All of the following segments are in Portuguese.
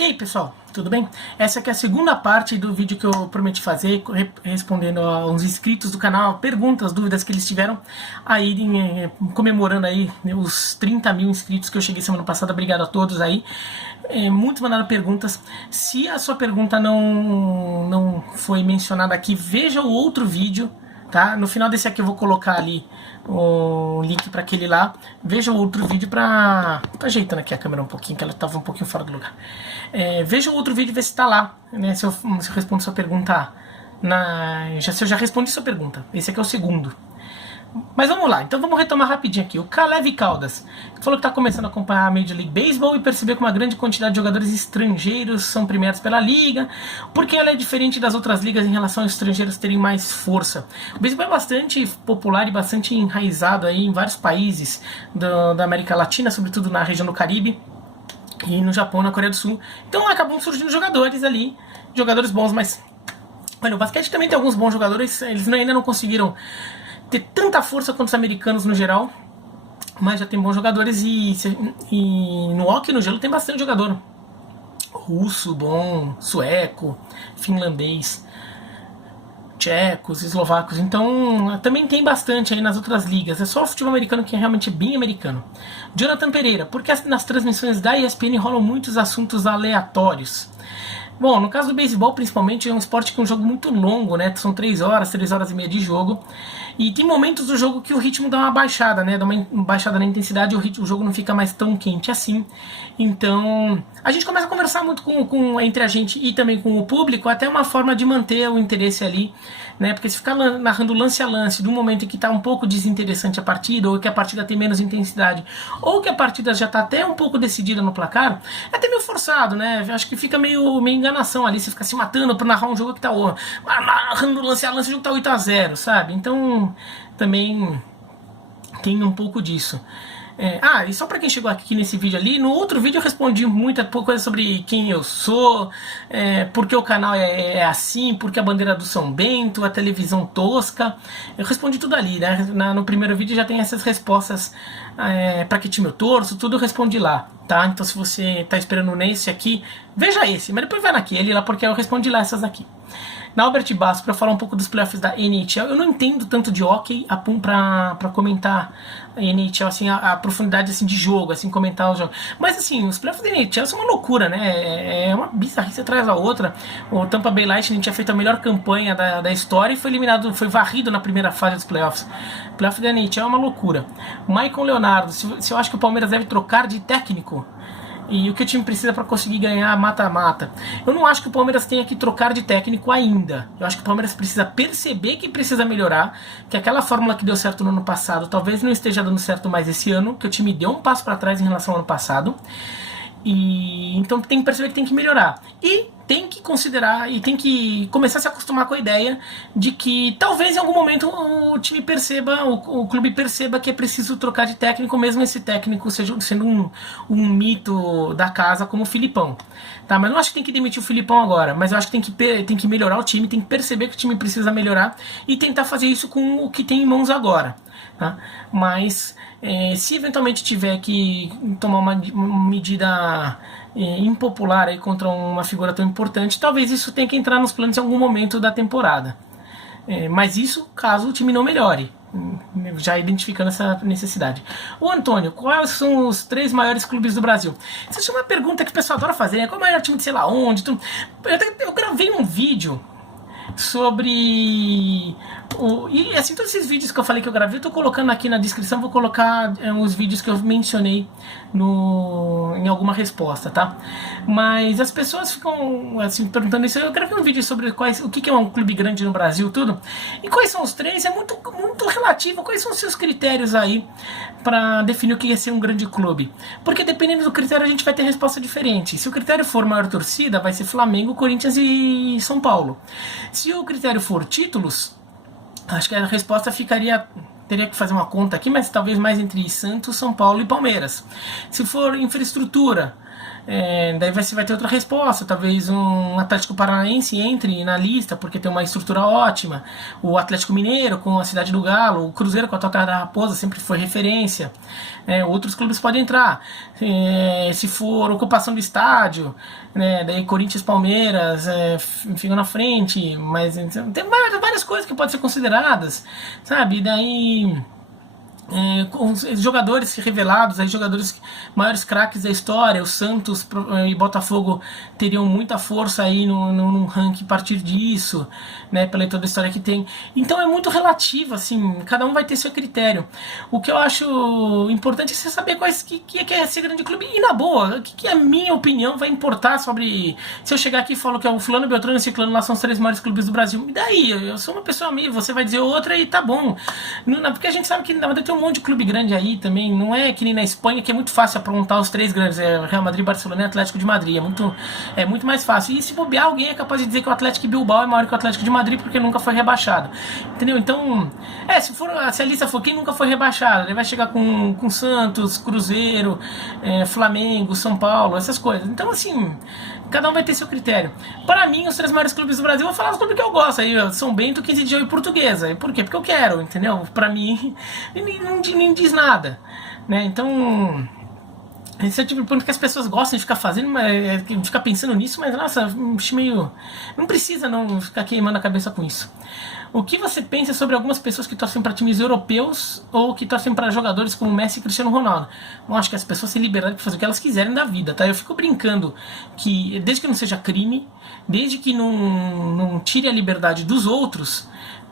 E aí pessoal, tudo bem? Essa aqui é a segunda parte do vídeo que eu prometi fazer, respondendo a uns inscritos do canal, perguntas, dúvidas que eles tiveram, aí comemorando aí os 30 mil inscritos que eu cheguei semana passada. Obrigado a todos aí, muitos mandaram perguntas. Se a sua pergunta não foi mencionada aqui, veja o outro vídeo, tá? No final desse aqui eu vou colocar ali o link para aquele lá. Veja o outro vídeo para... Tô ajeitando aqui a câmera um pouquinho, que ela estava um pouquinho fora do lugar. Veja o outro vídeo e vê se está lá, né? Se eu respondo sua pergunta se eu já respondi sua pergunta. Esse aqui é o segundo. Mas vamos lá, então vamos retomar rapidinho aqui. O Caleb Caldas falou que está começando a acompanhar a Major League Baseball e percebeu que uma grande quantidade de jogadores estrangeiros são premiados pela liga, porque ela é diferente das outras ligas em relação aos estrangeiros terem mais força. O beisebol é bastante popular e bastante enraizado aí em vários países da América Latina, sobretudo na região do Caribe e no Japão, na Coreia do Sul. Então acabam surgindo jogadores ali, jogadores bons, mas olha, o basquete também tem alguns bons jogadores, eles ainda não conseguiram ter tanta força quanto os americanos no geral, mas já tem bons jogadores. E no hockey no gelo tem bastante jogador russo, bom, sueco, finlandês, tchecos, eslovacos. Então também tem bastante aí nas outras ligas. É só o futebol americano que é realmente bem americano. Jonathan Pereira, porque nas transmissões da ESPN rolam muitos assuntos aleatórios? Bom, no caso do beisebol, principalmente, é um esporte que é um jogo muito longo, né? São 3 horas e meia de jogo. E tem momentos do jogo que o ritmo dá uma baixada, né? Dá uma baixada na intensidade e o jogo não fica mais tão quente assim. Então, a gente começa a conversar muito entre a gente e também com o público, até uma forma de manter o interesse ali, né? Porque se ficar narrando lance a lance, de um momento em que está um pouco desinteressante a partida, ou que a partida tem menos intensidade, ou que a partida já está até um pouco decidida no placar, é até meio forçado, né? Eu acho que fica meio enganação ali, você fica se matando para narrar um jogo que tá narrando lance a lance, o jogo tá 8-0, sabe? Então, também tem um pouco disso. E só pra quem chegou aqui nesse vídeo ali, no outro vídeo eu respondi muita coisa sobre quem eu sou, porque o canal é assim, porque a bandeira do São Bento, a televisão tosca. Eu respondi tudo ali, né? No primeiro vídeo já tem essas respostas, pra que time eu torço, tudo eu respondi lá, tá? Então se você tá esperando nesse aqui, veja esse, mas depois vai naquele lá, porque eu respondi lá essas aqui. Na Albert Basso, para falar um pouco dos playoffs da NHL, eu não entendo tanto de hockey para comentar a NHL, assim, a profundidade assim, de jogo, assim, comentar o jogo. Mas assim, os playoffs da NHL são uma loucura, né? É uma bizarrice atrás da outra. O Tampa Bay Lightning tinha feito a melhor campanha da história e foi eliminado, foi varrido na primeira fase dos playoffs. O playoff da NHL é uma loucura. Michael Leonardo, se eu acho que o Palmeiras deve trocar de técnico e o que o time precisa para conseguir ganhar mata-mata. Eu não acho que o Palmeiras tenha que trocar de técnico ainda. Eu acho que o Palmeiras precisa perceber que precisa melhorar, que aquela fórmula que deu certo no ano passado talvez não esteja dando certo mais esse ano, que o time deu um passo para trás em relação ao ano passado. E então tem que perceber que tem que melhorar. E tem que considerar e tem que começar a se acostumar com a ideia de que talvez em algum momento o time perceba, o clube perceba que é preciso trocar de técnico, mesmo esse técnico sendo um mito da casa como o Filipão. Tá, mas não acho que tem que demitir o Filipão agora, mas eu acho que tem que melhorar o time, tem que perceber que o time precisa melhorar e tentar fazer isso com o que tem em mãos agora. Tá? Mas se eventualmente tiver que tomar uma medida impopular aí contra uma figura tão importante, talvez isso tenha que entrar nos planos em algum momento da temporada. Mas isso caso o time não melhore, já identificando essa necessidade. O Antônio, quais são os 3 maiores clubes do Brasil? Essa é uma pergunta que o pessoal adora fazer, né? Qual é o maior time de sei lá onde? Eu gravei um vídeo sobre e assim, todos esses vídeos que eu falei que eu gravei, eu tô colocando aqui na descrição, vou colocar os vídeos que eu mencionei em alguma resposta, tá? Mas as pessoas ficam assim perguntando isso. Eu gravei um vídeo sobre o que é um clube grande no Brasil, tudo. E quais são os 3? É muito relativo. Quais são os seus critérios aí para definir o que é ser um grande clube? Porque dependendo do critério a gente vai ter resposta diferente. Se o critério for maior torcida, vai ser Flamengo, Corinthians e São Paulo. Se o critério for títulos, acho que a resposta teria que fazer uma conta aqui, mas talvez mais entre Santos, São Paulo e Palmeiras. Se for infraestrutura, Daí você vai ter outra resposta. Talvez um Atlético Paranaense entre na lista porque tem uma estrutura ótima, o Atlético Mineiro com a Cidade do Galo, o Cruzeiro com a Toca da Raposa sempre foi referência. Outros clubes podem entrar. Se for ocupação do estádio, daí Corinthians, Palmeiras ficam na frente, mas tem várias coisas que podem ser consideradas, sabe? Daí com os jogadores revelados, aí jogadores maiores craques da história, o Santos e Botafogo teriam muita força aí no ranking a partir disso, pela toda a história que tem. Então é muito relativo, assim, cada um vai ter seu critério. O que eu acho importante é você saber que é ser grande clube, e na boa, o que a minha opinião vai importar sobre, se eu chegar aqui e falo que o fulano, Beltrano e Ciclano lá são os 3 maiores clubes do Brasil, e daí? Eu sou uma pessoa amiga, você vai dizer outra e tá bom. Porque a gente sabe que na verdade tem um monte de clube grande aí também, não é que nem na Espanha que é muito fácil aprontar os 3 grandes, Real Madrid, Barcelona e Atlético de Madrid, é muito mais fácil. E se bobear, alguém é capaz de dizer que o Atlético Bilbao é maior que o Atlético de Madrid porque nunca foi rebaixado, entendeu? Então, se a lista for quem nunca foi rebaixado, ele vai chegar com Santos, Cruzeiro, Flamengo, São Paulo, essas coisas. Então, assim, cada um vai ter seu critério. Para mim, os 3 maiores clubes do Brasil, eu vou falar os clubes que eu gosto. Aí, São Bento, 15 de Jaú e Portuguesa. Por quê? Porque eu quero, entendeu? Para mim, nem diz nada, Então, esse é o tipo de ponto que as pessoas gostam de ficar fazendo, de ficar pensando nisso, mas, nossa, meio... Não precisa não ficar queimando a cabeça com isso. O que você pensa sobre algumas pessoas que torcem para times europeus ou que torcem para jogadores como Messi e Cristiano Ronaldo? Eu acho que as pessoas têm liberdade para fazer o que elas quiserem da vida, tá? Eu fico brincando que, desde que não seja crime, desde que não tire a liberdade dos outros,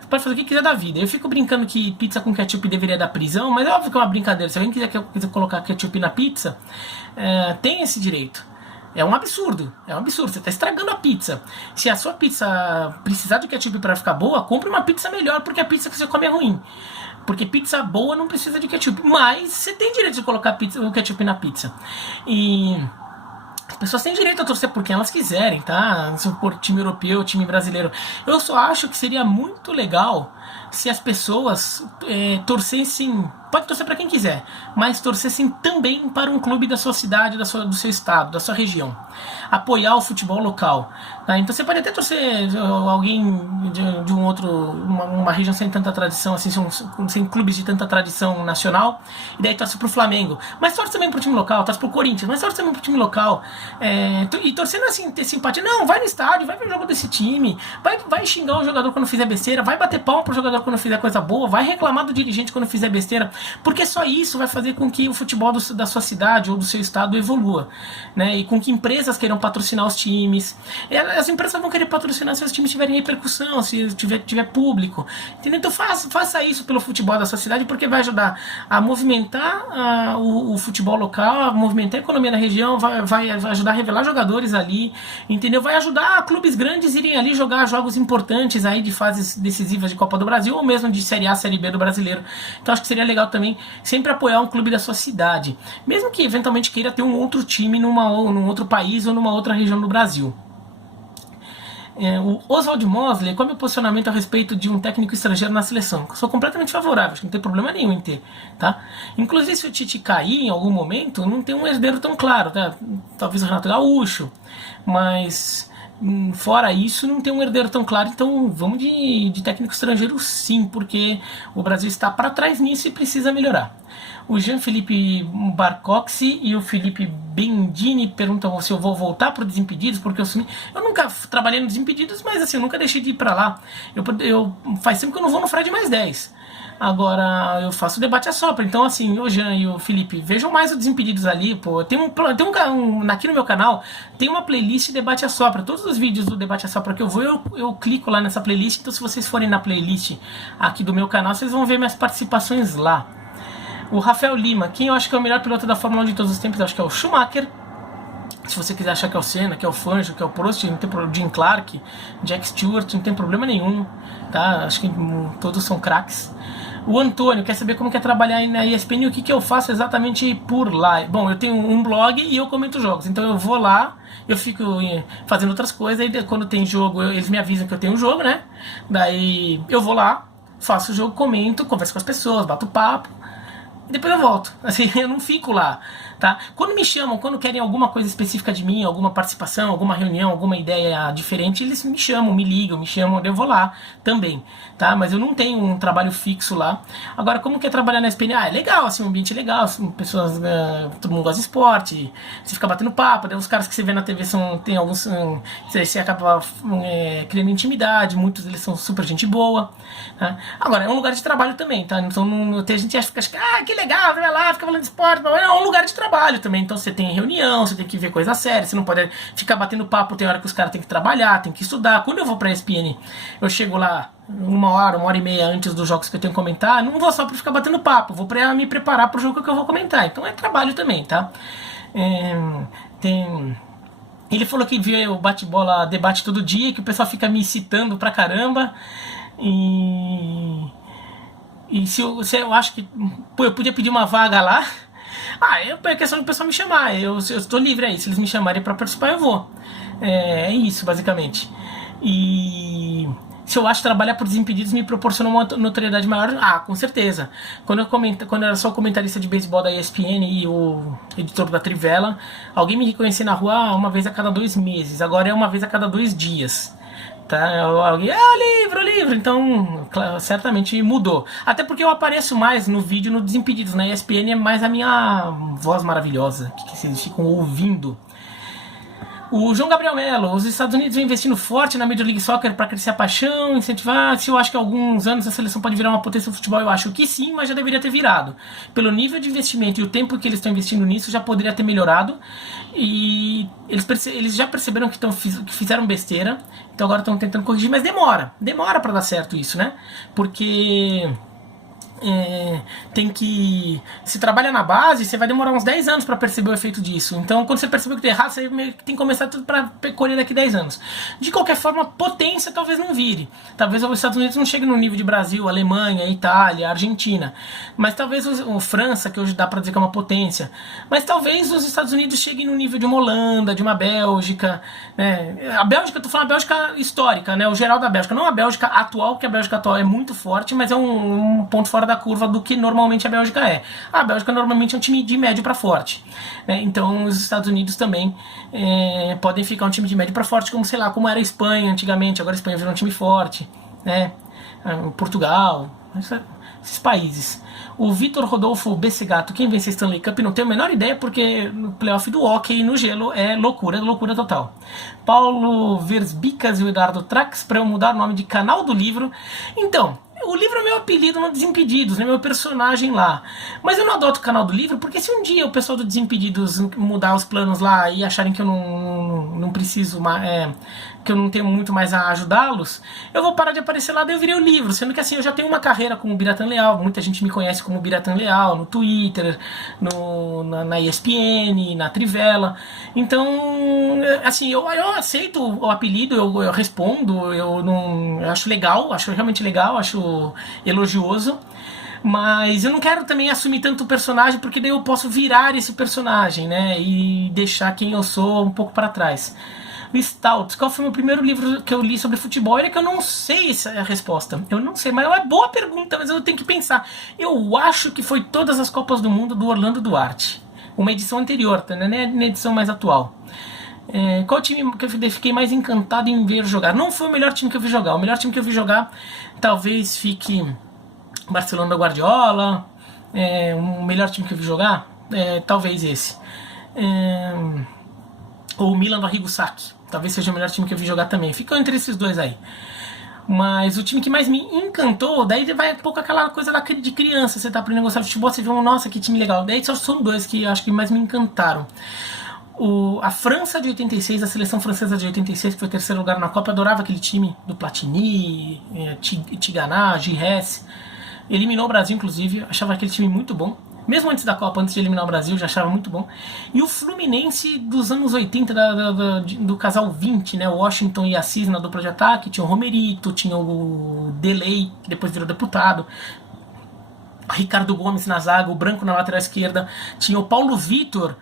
pode fazer o que quiser da vida. Eu fico brincando que pizza com ketchup deveria dar prisão, mas é óbvio que é uma brincadeira. Se alguém quiser colocar ketchup na pizza, tem esse direito. É um absurdo, você está estragando a pizza. Se a sua pizza precisar de ketchup para ficar boa, compre uma pizza melhor, porque a pizza que você come é ruim. Porque pizza boa não precisa de ketchup, mas você tem direito de colocar o ketchup na pizza. E as pessoas têm direito a torcer por quem elas quiserem, tá? Se for time europeu, time brasileiro. Eu só acho que seria muito legal se as pessoas torcessem, pode torcer para quem quiser, mas torcessem também para um clube da sua cidade, do seu estado, da sua região. Apoiar o futebol local. Tá? Então você pode até torcer alguém de um outro, uma região sem tanta tradição, assim, sem clubes de tanta tradição nacional, e daí torce pro Flamengo. Mas torce também pro time local, torce pro Corinthians, mas torce também pro time local. E torcendo assim, ter simpatia. Não, vai no estádio, vai ver o jogo desse time, vai xingar o jogador quando fizer besteira, vai bater palma pro jogador quando fizer coisa boa, vai reclamar do dirigente quando fizer besteira, porque só isso vai fazer com que o futebol da sua cidade ou do seu estado evolua, E com que empresas queiram patrocinar os times. As empresas vão querer patrocinar se os times tiverem repercussão, se tiver público, entendeu? Então faça isso pelo futebol da sua cidade, porque vai ajudar a movimentar o futebol local, a movimentar a economia da região, vai ajudar a revelar jogadores ali, entendeu? Vai ajudar clubes grandes irem ali jogar jogos importantes aí de fases decisivas de Copa do Brasil, ou mesmo de Série A, Série B do brasileiro. Então acho que seria legal também sempre apoiar um clube da sua cidade, mesmo que eventualmente queira ter um outro time num outro país ou numa outra região do Brasil. O Oswald Mosley, qual é o meu posicionamento a respeito de um técnico estrangeiro na seleção? Eu sou completamente favorável, acho que não tem problema nenhum em ter, tá? Inclusive, se o Tite cair em algum momento, não tem um herdeiro tão claro, tá? Talvez o Renato Gaúcho, mas fora isso, não tem um herdeiro tão claro, então vamos de técnico estrangeiro sim, porque o Brasil está para trás nisso e precisa melhorar. O Jean-Philippe Barcoxi e o Felipe Bendini perguntam se eu vou voltar para o Desimpedidos, porque eu nunca trabalhei no Desimpedidos, mas assim, eu nunca deixei de ir para lá. Faz tempo que eu não vou no Fred mais 10. Agora eu faço debate a sopra, então assim, o Jean e o Felipe, vejam mais o Desimpedidos ali, pô. Aqui no meu canal tem uma playlist de debate a sopra. Todos os vídeos do debate a sopra que eu vou, eu clico lá nessa playlist. Então se vocês forem na playlist aqui do meu canal, vocês vão ver minhas participações lá. O Rafael Lima, quem eu acho que é o melhor piloto da Fórmula 1 de todos os tempos, eu acho que é o Schumacher. Se você quiser achar que é o Senna, que é o Fangio, que é o Prost, não tem problema. Jim Clark, Jack Stewart, não tem problema nenhum, tá? Acho que todos são craques. O Antônio quer saber como que é trabalhar na ESPN e o que eu faço exatamente por lá. Bom, eu tenho um blog e eu comento jogos, então eu vou lá, eu fico fazendo outras coisas, e quando tem jogo, eles me avisam que eu tenho um jogo, Daí eu vou lá, faço o jogo, comento, converso com as pessoas, bato papo, e depois eu volto. Assim, eu não fico lá tá? Quando me chamam, quando querem alguma coisa específica de mim, alguma participação, alguma reunião, alguma ideia diferente, eles me chamam, me ligam, me chamam, eu vou lá também, tá? Mas eu não tenho um trabalho fixo lá. Agora, como que é trabalhar na SPN? É legal, assim, um ambiente legal, pessoas, todo mundo gosta de esporte, você fica batendo papo, daí os caras que você vê na TV tem alguns, você acaba criando intimidade, muitos deles são super gente boa, tá? Agora, é um lugar de trabalho também, tá? Então, tem gente que acha que legal, vai lá, fica falando de esporte, mas é um lugar de trabalho também, então você tem reunião, você tem que ver coisa séria, você não pode ficar batendo papo, tem hora que os caras têm que trabalhar, tem que estudar. Quando eu vou pra ESPN, eu chego lá 1 hora e meia antes dos jogos que eu tenho que comentar, não vou só pra ficar batendo papo, vou pra me preparar pro jogo que eu vou comentar, então é trabalho também, tá? Ele falou que vê o bate-bola, debate todo dia, que o pessoal fica me citando pra caramba, e se eu acho que eu podia pedir uma vaga lá. É questão do pessoal me chamar. Eu estou livre aí. Se eles me chamarem para participar, eu vou. É isso, basicamente. E se eu acho que trabalhar por Desimpedidos me proporciona uma notoriedade maior, com certeza. Quando eu era só o comentarista de beisebol da ESPN e o editor da Trivela, alguém me reconhecia na rua uma vez a cada 2 meses. Agora é uma vez a cada 2 dias. Tá? Alguém, livro, então certamente mudou. Até porque eu apareço mais no vídeo no Desimpedidos, na ESPN é mais a minha voz maravilhosa, que vocês ficam ouvindo. O João Gabriel Melo, os Estados Unidos vem investindo forte na Major League Soccer para crescer a paixão, incentivar. Se eu acho que há alguns anos a seleção pode virar uma potência do futebol, eu acho que sim, mas já deveria ter virado. Pelo nível de investimento e o tempo que eles estão investindo nisso, já poderia ter melhorado. E eles já perceberam que fizeram besteira, então agora estão tentando corrigir, mas demora para dar certo isso, né? Porque se trabalha na base, você vai demorar uns 10 anos para perceber o efeito disso. Então, quando você percebeu que tá errado, você meio que tem que começar tudo para colher daqui 10 anos. De qualquer forma, potência talvez não vire. Talvez os Estados Unidos não chegue no nível de Brasil, Alemanha, Itália, Argentina. Mas talvez a França, que hoje dá para dizer que é uma potência. Mas talvez os Estados Unidos cheguem no nível de uma Holanda, de uma Bélgica, né? A Bélgica, eu tô falando a Bélgica histórica, né? O geral da Bélgica, não a Bélgica atual, porque a Bélgica atual é muito forte, mas é um ponto fora da curva do que normalmente a Bélgica é. A Bélgica normalmente é um time de médio para forte, né? Então os Estados Unidos também podem ficar um time de médio para forte, como sei lá, como era a Espanha antigamente. Agora a Espanha virou um time forte, né? Portugal, esses países. O Vitor Rodolfo Bessegato, quem vence a Stanley Cup? Não tenho a menor ideia, porque no playoff do hockey no gelo é loucura total. Paulo Versbicas e o Eduardo Trax, para eu mudar o nome de canal do livro. Então, o livro é meu apelido no Desimpedidos, né? Meu personagem lá. Mas eu não adoto o canal do livro, porque se um dia o pessoal do Desimpedidos mudar os planos lá e acharem que eu não preciso mais, que eu não tenho muito mais a ajudá-los, eu vou parar de aparecer lá, daí eu virei o livro. Sendo que assim, eu já tenho uma carreira como Biratan Leal, muita gente me conhece como Biratan Leal, no Twitter, na ESPN, na Trivela. Então, assim, eu aceito o apelido, eu respondo, eu acho legal, acho realmente legal, acho elogioso, mas eu não quero também assumir tanto o personagem, porque daí eu posso virar esse personagem, né, e deixar quem eu sou um pouco para trás. O Stout, qual foi o meu primeiro livro que eu li sobre futebol? É que eu não sei essa é a resposta. Eu não sei, mas é uma boa pergunta, mas eu tenho que pensar. Eu acho que foi Todas as Copas do Mundo, do Orlando Duarte. Uma edição anterior, né? Na edição mais atual. Qual time que eu fiquei mais encantado em ver jogar? Não foi o melhor time que eu vi jogar. O melhor time que eu vi jogar talvez fique Barcelona da Guardiola. O melhor time que eu vi jogar? Talvez esse. Ou o Milan do Arrigo Sacchi. Talvez seja o melhor time que eu vi jogar também. Ficou entre esses dois aí. Mas o time que mais me encantou, daí vai um pouco aquela coisa de criança. Você tá aprendendo a gostar de futebol, você vê nossa, que time legal. Daí só são dois que eu acho que mais me encantaram. A França de 86, a seleção francesa de 86, que foi o terceiro lugar na Copa, eu adorava aquele time do Platini, Tigana, Giresse. Eliminou o Brasil, inclusive, achava aquele time muito bom. Mesmo antes da Copa, antes de eliminar o Brasil, já achava muito bom. E o Fluminense dos anos 80, do casal 20, né? O Washington e Assis na dupla de ataque. Tinha o Romerito, tinha o Delay, que depois virou deputado. Ricardo Gomes na zaga, o Branco na lateral esquerda. Tinha o Paulo Vitor,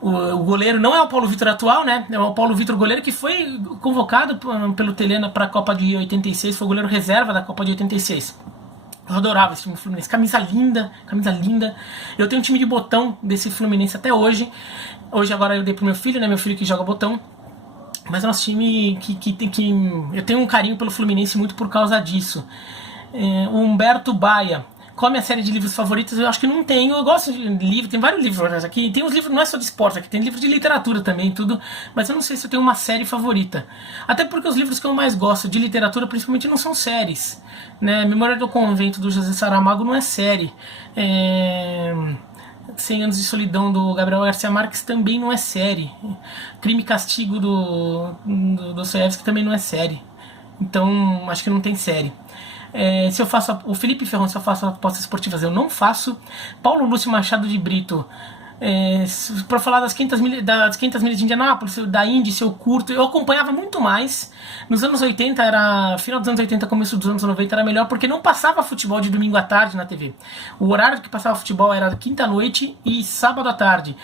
o goleiro, não é o Paulo Vitor atual, né? É o Paulo Vitor goleiro que foi convocado pelo Telena para a Copa de 86, foi o goleiro reserva da Copa de 86. Eu adorava esse time do Fluminense. Camisa linda, camisa linda. Eu tenho um time de botão desse Fluminense até hoje. Hoje agora eu dei pro meu filho, né? Meu filho que joga botão. Mas é nosso time que tem que... Eu tenho um carinho pelo Fluminense muito por causa disso. O Humberto Baia. Qual a minha série de livros favoritos? Eu acho que não tenho. Eu gosto de livro, tem vários livros aqui. Tem uns livros, não é só de esporte, aqui tem livros de literatura também, tudo. Mas eu não sei se eu tenho uma série favorita. Até porque os livros que eu mais gosto de literatura, principalmente, não são séries. Né? Memória do Convento, do José Saramago, não é série. 100 Anos de Solidão, do Gabriel Garcia Marques, também não é série. Crime e Castigo, do Dostoiévski, também não é série. Então, acho que não tem série. Se eu faço o Felipe Ferron, se eu faço apostas esportivas, eu não faço. Paulo Lúcio Machado de Brito, para falar das 500 milhas de Indianápolis, da Indy, se eu curto, eu acompanhava muito mais. Nos anos 80, final dos anos 80, começo dos anos 90, era melhor porque não passava futebol de domingo à tarde na TV. O horário que passava futebol era quinta à noite e sábado à tarde.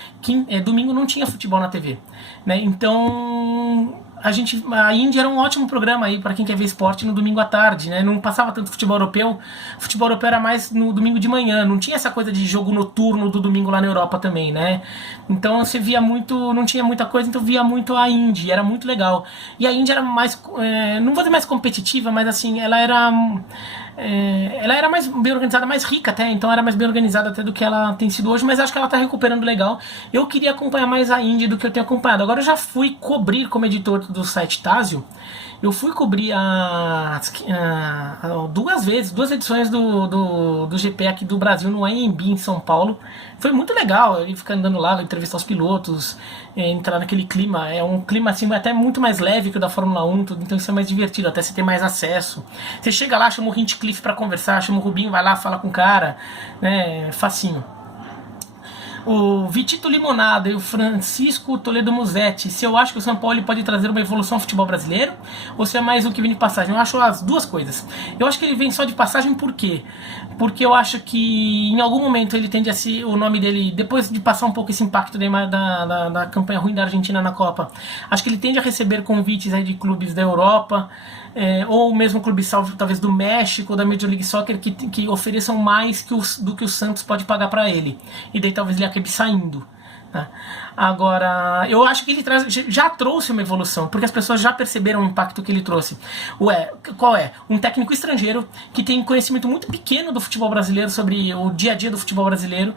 Domingo não tinha futebol na TV, né? Então a Indy era um ótimo programa aí para quem quer ver esporte no domingo à tarde, né? Não passava tanto futebol europeu. O futebol europeu era mais no domingo de manhã. Não tinha essa coisa de jogo noturno do domingo lá na Europa também, né? Então você via muito, não tinha muita coisa, então via muito a Indy, era muito legal. E a Indy era mais, não vou dizer mais competitiva, mas assim, ela era mais bem organizada, mais rica até, então era mais bem organizada até do que ela tem sido hoje, mas acho que ela tá recuperando legal. Eu queria acompanhar mais a Indy do que eu tenho acompanhado. Agora eu já fui cobrir como editor do site Tazio. Eu fui cobrir duas edições do GP aqui do Brasil no AMB em São Paulo. Foi muito legal, eu ia ficar andando lá, entrevistar os pilotos, entrar naquele clima. É um clima assim até muito mais leve que o da Fórmula 1, tudo, então isso é mais divertido, até você ter mais acesso. Você chega lá, chama o Hinchcliffe pra conversar, chama o Rubinho, vai lá, fala com o cara, né, facinho. O Vitito Limonada e o Francisco Toledo Musetti. Se eu acho que o São Paulo pode trazer uma evolução ao futebol brasileiro, ou se é mais um que vem de passagem? Eu acho as duas coisas. Eu acho que ele vem só de passagem, por quê? Porque eu acho que em algum momento ele tende a ser, o nome dele, depois de passar um pouco esse impacto da campanha ruim da Argentina na Copa, acho que ele tende a receber convites aí de clubes da Europa, ou mesmo clubes talvez do México ou da Major League Soccer que ofereçam mais do que o Santos pode pagar para ele, e daí talvez ele acabe saindo, tá? Agora, eu acho que ele já trouxe uma evolução, porque as pessoas já perceberam o impacto que ele trouxe. Qual é? Um técnico estrangeiro que tem conhecimento muito pequeno do futebol brasileiro, sobre o dia a dia do futebol brasileiro,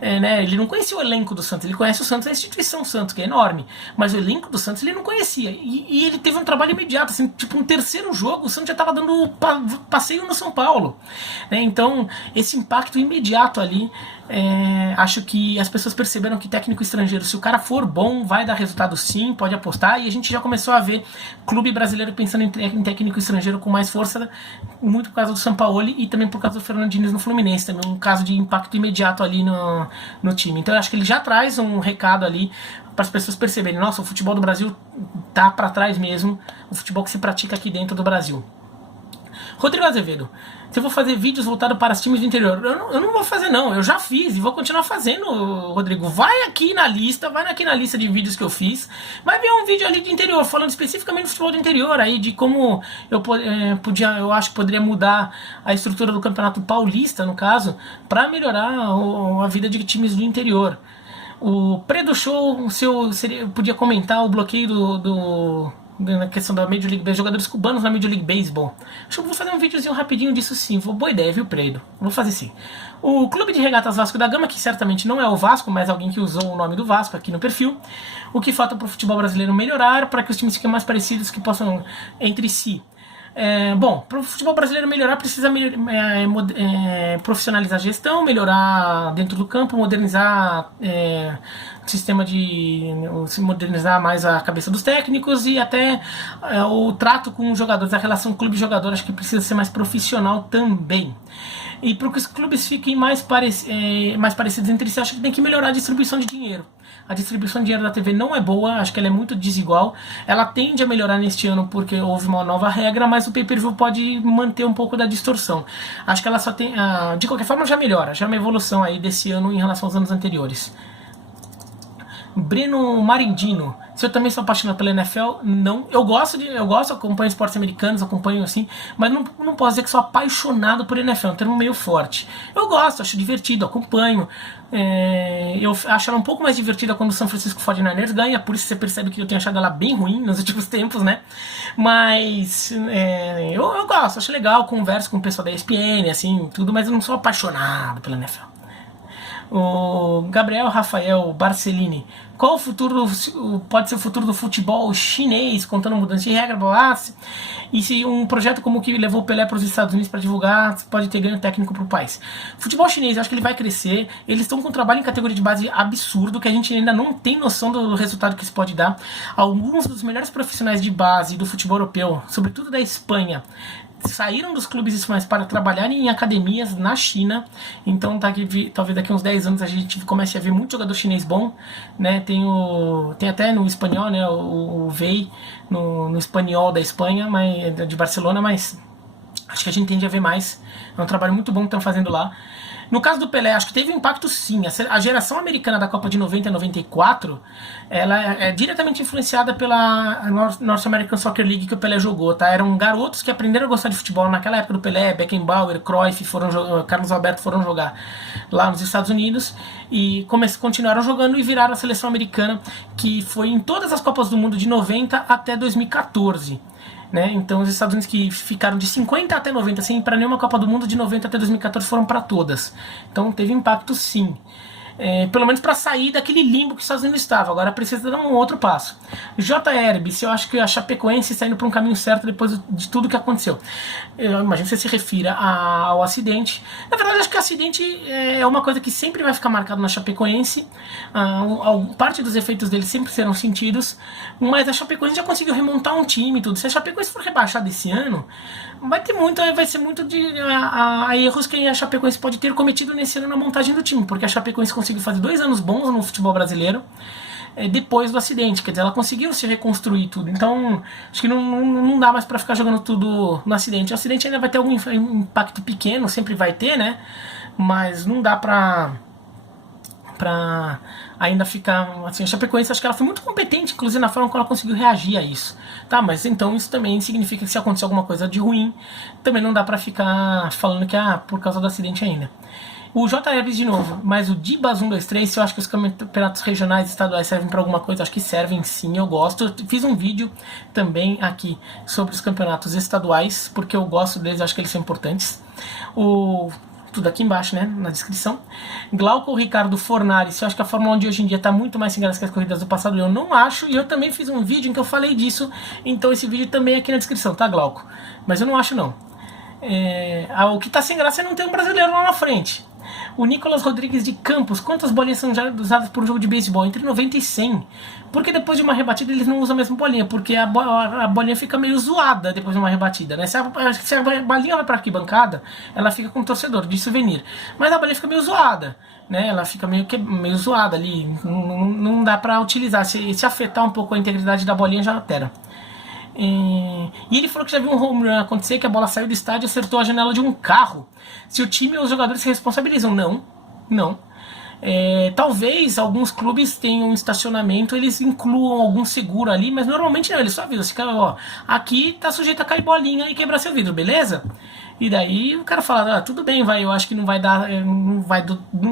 né? Ele não conhecia o elenco do Santos, ele conhece o Santos, a instituição Santos, que é enorme, mas o elenco do Santos ele não conhecia, e ele teve um trabalho imediato, assim, tipo um terceiro jogo, o Santos já estava dando passeio no São Paulo, né? Então, esse impacto imediato ali, acho que as pessoas perceberam que técnico estrangeiro, se o cara for bom, vai dar resultado sim, pode apostar, e a gente já começou a ver clube brasileiro pensando em técnico estrangeiro com mais força, muito por causa do Sampaoli e também por causa do Fernando Diniz no Fluminense, também um caso de impacto imediato ali no time. Então eu acho que ele já traz um recado ali para as pessoas perceberem, nossa, o futebol do Brasil tá para trás mesmo, o futebol que se pratica aqui dentro do Brasil. Rodrigo Azevedo, se eu vou fazer vídeos voltados para os times do interior, eu não vou fazer não, eu já fiz e vou continuar fazendo, Rodrigo. Vai aqui na lista de vídeos que eu fiz, vai ver um vídeo ali de interior, falando especificamente do futebol do interior, aí de como eu acho que poderia mudar a estrutura do Campeonato Paulista, no caso, para melhorar a vida de times do interior. O Predo Show, se eu podia comentar o bloqueio na questão da Major League Baseball, jogadores cubanos na Major League Baseball. Acho que eu vou fazer um videozinho rapidinho disso sim. Boa ideia, viu, Predo? Vou fazer sim. O Clube de Regatas Vasco da Gama, que certamente não é o Vasco, mas alguém que usou o nome do Vasco aqui no perfil. O que falta para o futebol brasileiro melhorar, para que os times fiquem mais parecidos, que possam entre si. Bom, para o futebol brasileiro melhorar, precisa profissionalizar a gestão, melhorar dentro do campo, modernizar modernizar mais a cabeça dos técnicos e até o trato com os jogadores, a relação clube-jogador, acho que precisa ser mais profissional também. E para que os clubes fiquem mais parecidos entre si, acho que tem que melhorar a distribuição de dinheiro. A distribuição de dinheiro da TV não é boa, acho que ela é muito desigual. Ela tende a melhorar neste ano porque houve uma nova regra, mas o pay-per-view pode manter um pouco da distorção. Acho que ela só tem... de qualquer forma já melhora, já é uma evolução aí desse ano em relação aos anos anteriores. Breno Marindino, se eu também sou apaixonado pela NFL, não. Eu gosto, acompanho esportes americanos, acompanho assim, mas não posso dizer que sou apaixonado por NFL, é um termo meio forte. Eu gosto, acho divertido, acompanho. Eu acho ela um pouco mais divertida quando o San Francisco 49ers ganha, por isso você percebe que eu tenho achado ela bem ruim nos últimos tempos, né? Mas eu gosto, acho legal, converso com o pessoal da ESPN, assim, tudo, mas eu não sou apaixonado pela NFL. O Gabriel Rafael Barcelini, qual o futuro, pode ser o futuro do futebol chinês, contando mudança de regra, e se um projeto como o que levou o Pelé para os Estados Unidos para divulgar, pode ter ganho técnico para o país. Futebol chinês, eu acho que ele vai crescer, eles estão com um trabalho em categoria de base absurdo, que a gente ainda não tem noção do resultado que isso pode dar. Alguns dos melhores profissionais de base do futebol europeu, sobretudo da Espanha, saíram dos clubes espanhóis para trabalharem em academias na China. Então talvez daqui a uns 10 anos a gente comece a ver muito jogador chinês bom, né? Tem até no espanhol, né, o Vei no espanhol da Espanha, de Barcelona, mas acho que a gente tende a ver mais. É um trabalho muito bom que estão fazendo lá. No caso do Pelé, acho que teve um impacto sim. A geração americana da Copa de 90 e 94, ela é diretamente influenciada pela North American Soccer League que o Pelé jogou, tá? Eram garotos que aprenderam a gostar de futebol naquela época do Pelé, Beckenbauer, Cruyff, Carlos Alberto foram jogar lá nos Estados Unidos e continuaram jogando e viraram a seleção americana, que foi em todas as Copas do Mundo de 90 até 2014. Né? Então os Estados Unidos que ficaram de 50 até 90 sem ir para nenhuma Copa do Mundo, de 90 até 2014 foram para todas. Então teve impacto sim. Pelo menos para sair daquele limbo que os Estados Unidos estava. Agora precisa dar um outro passo. J. Herbis, eu acho que a Chapecoense está indo para um caminho certo depois de tudo que aconteceu. Eu imagino que você se refira ao acidente. Na verdade, acho que o acidente é uma coisa que sempre vai ficar marcado na Chapecoense. Parte dos efeitos dele sempre serão sentidos. Mas a Chapecoense já conseguiu remontar um time e tudo. Se a Chapecoense for rebaixada esse ano, vai ser muito de erros que a Chapecoense pode ter cometido nesse ano na montagem do time, porque a Chapecoense conseguiu fazer 2 anos bons no futebol brasileiro depois do acidente, quer dizer, ela conseguiu se reconstruir tudo, então acho que não dá mais para ficar jogando tudo no acidente. O acidente ainda vai ter algum impacto pequeno, sempre vai ter, né, mas não dá pra ainda ficar assim. A Chapecoense, acho que ela foi muito competente, inclusive na forma como ela conseguiu reagir a isso, tá? Mas então isso também significa que se acontecer alguma coisa de ruim, também não dá pra ficar falando que por causa do acidente ainda. O JR de novo, mas o Dibas 123, se eu acho que os campeonatos regionais e estaduais servem para alguma coisa, acho que servem sim, eu gosto. Eu fiz um vídeo também aqui sobre os campeonatos estaduais, porque eu gosto deles, acho que eles são importantes. Tudo aqui embaixo, né, na descrição. Glauco Ricardo Fornari, eu acho que a Fórmula 1 de hoje em dia está muito mais sem graça que as corridas do passado, eu não acho, e eu também fiz um vídeo em que eu falei disso, então esse vídeo também é aqui na descrição, tá, Glauco? Mas eu não acho não. O que está sem graça é não ter um brasileiro lá na frente. O Nicolas Rodrigues de Campos, quantas bolinhas são já usadas por um jogo de beisebol? Entre 90 e 100. Porque depois de uma rebatida eles não usam a mesma bolinha, porque a bolinha fica meio zoada depois de uma rebatida, né? Se a bolinha vai para arquibancada, ela fica com o torcedor de souvenir, mas a bolinha fica meio zoada, né? Ela fica meio zoada ali, não dá para utilizar. Se afetar um pouco a integridade da bolinha, já altera. E ele falou que já viu um home run acontecer, que a bola saiu do estádio e acertou a janela de um carro. Se o time ou os jogadores se responsabilizam? Não. Talvez alguns clubes tenham um estacionamento, eles incluam algum seguro ali, mas normalmente não, eles só avisam, cara, ó, aqui tá sujeito a cair bolinha e quebrar seu vidro, beleza? E daí o cara fala, tudo bem, eu acho que não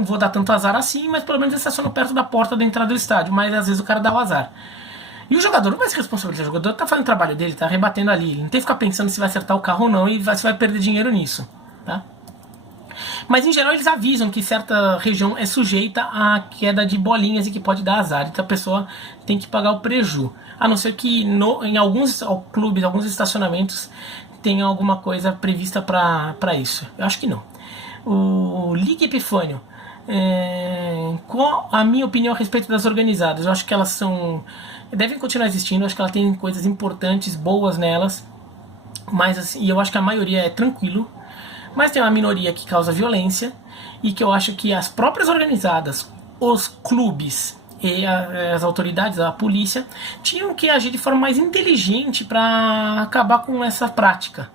vou dar tanto azar assim, mas pelo menos eu estaciono perto da porta da entrada do estádio, mas às vezes o cara dá o azar. E o jogador não vai se responsabilizar, o jogador tá fazendo o trabalho dele, tá rebatendo ali, ele não tem que ficar pensando se vai acertar o carro ou não e se vai perder dinheiro nisso, tá? Mas em geral eles avisam que certa região é sujeita à queda de bolinhas e que pode dar azar, então a pessoa tem que pagar o preju, a não ser que em alguns clubes, alguns estacionamentos tenha alguma coisa prevista para isso. Eu acho que não. O Ligue Epifânio, qual a minha opinião a respeito das organizadas? Eu acho que elas devem continuar existindo, eu acho que elas têm coisas importantes, boas nelas, mas assim, eu acho que a maioria é tranquilo, mas tem uma minoria que causa violência, e que eu acho que as próprias organizadas, os clubes e as autoridades, a polícia, tinham que agir de forma mais inteligente para acabar com essa prática.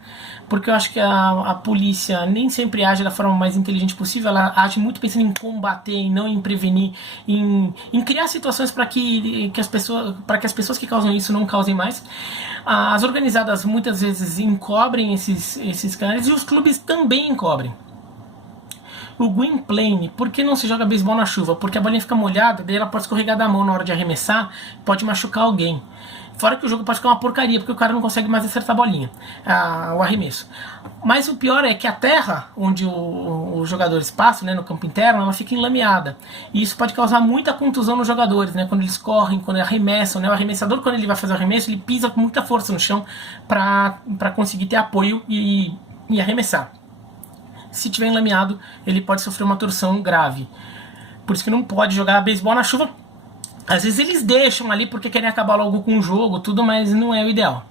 porque eu acho que a polícia nem sempre age da forma mais inteligente possível, ela age muito pensando em combater e não em prevenir, em criar situações para que as pessoas que causam isso não causem mais. As organizadas muitas vezes encobrem esses caras e os clubes também encobrem. O green plane, por que não se joga beisebol na chuva? Porque a bolinha fica molhada, daí ela pode escorregar da mão na hora de arremessar, pode machucar alguém. Fora que o jogo pode ficar uma porcaria, porque o cara não consegue mais acertar a bolinha, o arremesso. Mas o pior é que a terra onde os jogadores passam, né, no campo interno, ela fica enlameada. E isso pode causar muita contusão nos jogadores, né, quando eles correm, quando arremessam. Né, o arremessador, quando ele vai fazer o arremesso, ele pisa com muita força no chão para conseguir ter apoio e arremessar. Se tiver enlameado, ele pode sofrer uma torção grave. Por isso que não pode jogar beisebol na chuva. Às vezes eles deixam ali porque querem acabar logo com o jogo, tudo, mas não é o ideal.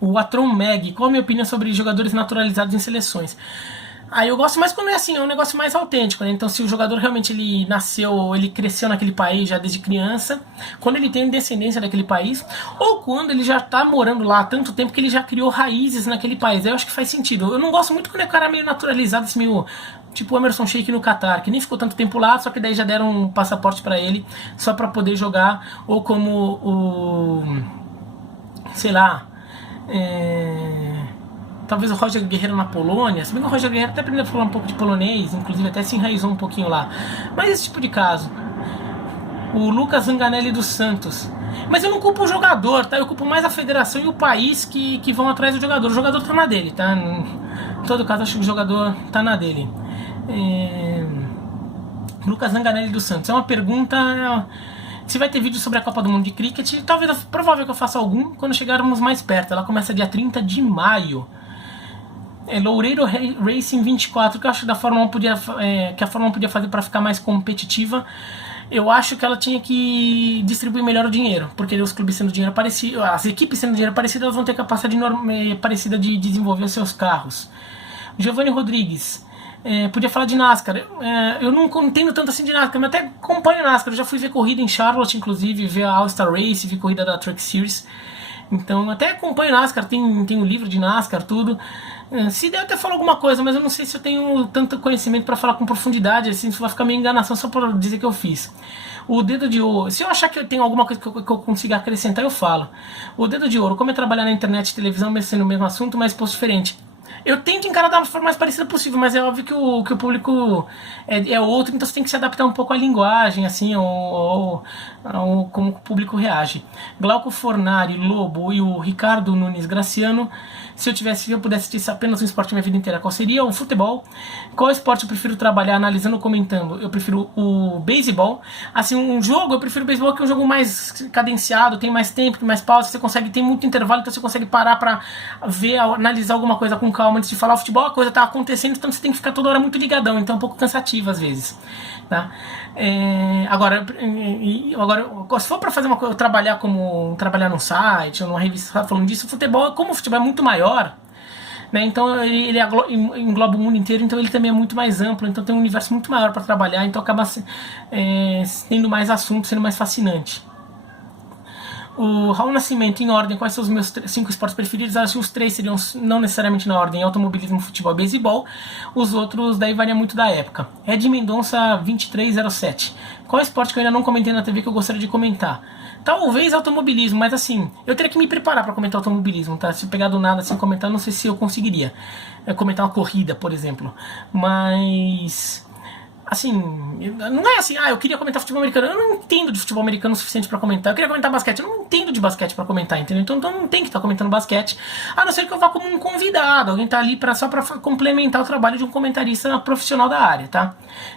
O Atron Meg, qual a minha opinião sobre jogadores naturalizados em seleções? Eu gosto mais quando é assim, é um negócio mais autêntico, né? Então se o jogador realmente ele nasceu, ele cresceu naquele país já desde criança, quando ele tem descendência daquele país, ou quando ele já tá morando lá há tanto tempo que ele já criou raízes naquele país, aí eu acho que faz sentido. Eu não gosto muito quando é cara meio naturalizado, assim, meio tipo o Emerson Sheik no Catar, que nem ficou tanto tempo lá, só que daí já deram um passaporte pra ele, só pra poder jogar, ou como sei lá, talvez o Roger Guerreiro na Polônia, se bem que o Roger Guerreiro até aprendeu a falar um pouco de polonês, inclusive até se enraizou um pouquinho lá. Mas esse tipo de caso. O Lucas Zanganelli dos Santos. Mas eu não culpo o jogador, tá? Eu culpo mais a federação e o país que vão atrás do jogador. O jogador tá na dele, tá? Em todo caso, acho que o jogador tá na dele. Lucas Zanganelli dos Santos. É uma pergunta... Se vai ter vídeo sobre a Copa do Mundo de Cricket, talvez, provável que eu faça algum quando chegarmos mais perto. Ela começa dia 30 de maio. Loureiro Racing 24, que eu acho que a Fórmula 1 podia fazer para ficar mais competitiva. Eu acho que ela tinha que distribuir melhor o dinheiro, porque os clubes sendo dinheiro parecido, as equipes sendo dinheiro parecido, elas vão ter capacidade parecida de desenvolver os seus carros. Giovanni Rodrigues, podia falar de NASCAR. Eu não entendo tanto assim de NASCAR, mas até acompanho NASCAR. Eu já fui ver corrida em Charlotte, inclusive, ver a All-Star Race, vi corrida da Truck Series. Então, até acompanho NASCAR, tem um livro de NASCAR, tudo. Se der, eu até falo alguma coisa, mas eu não sei se eu tenho tanto conhecimento para falar com profundidade, assim, se vai ficar meio enganação só por dizer que eu fiz. O dedo de ouro, se eu achar que eu tenho alguma coisa que eu consiga acrescentar, eu falo. O dedo de ouro, como é trabalhar na internet e televisão, mesmo sendo o mesmo assunto, mas posto diferente. Eu tento encarar da forma mais parecida possível, mas é óbvio que o público é outro, então você tem que se adaptar um pouco à linguagem, assim, ou como o público reage. Glauco Fornari, Lobo e o Ricardo Nunes Graciano. Se eu pudesse ter apenas um esporte minha vida inteira, qual seria? O futebol. Qual esporte eu prefiro trabalhar analisando ou comentando? Eu prefiro o beisebol. Assim, um jogo, eu prefiro o beisebol, que é um jogo mais cadenciado, tem mais tempo, tem mais pausa, você consegue, tem muito intervalo, então você consegue parar pra ver, analisar alguma coisa com calma antes de falar. O futebol, a coisa tá acontecendo, então você tem que ficar toda hora muito ligadão, então é um pouco cansativo às vezes, tá? Agora, se for para fazer uma coisa, trabalhar num site ou numa revista falando disso, futebol, como o futebol é muito maior, né, então ele engloba o mundo inteiro, então ele também é muito mais amplo, então tem um universo muito maior para trabalhar, então acaba tendo mais assunto, sendo mais fascinante. O Raul Nascimento, em ordem, quais são os meus 5 esportes preferidos? Acho que os 3 seriam, não necessariamente na ordem, automobilismo, futebol e beisebol. Os outros daí varia muito da época. Ed Mendonça 2307. Qual esporte que eu ainda não comentei na TV que eu gostaria de comentar? Talvez automobilismo, mas assim, eu teria que me preparar para comentar automobilismo, tá? Se eu pegar do nada assim comentar, não sei se eu conseguiria comentar uma corrida, por exemplo. Mas... assim, não é assim, eu queria comentar futebol americano, eu não entendo de futebol americano o suficiente pra comentar, eu queria comentar basquete, eu não entendo de basquete pra comentar, entendeu? Então não tem que estar comentando basquete, a não ser que eu vá como um convidado, alguém tá ali só pra complementar o trabalho de um comentarista profissional da área, tá?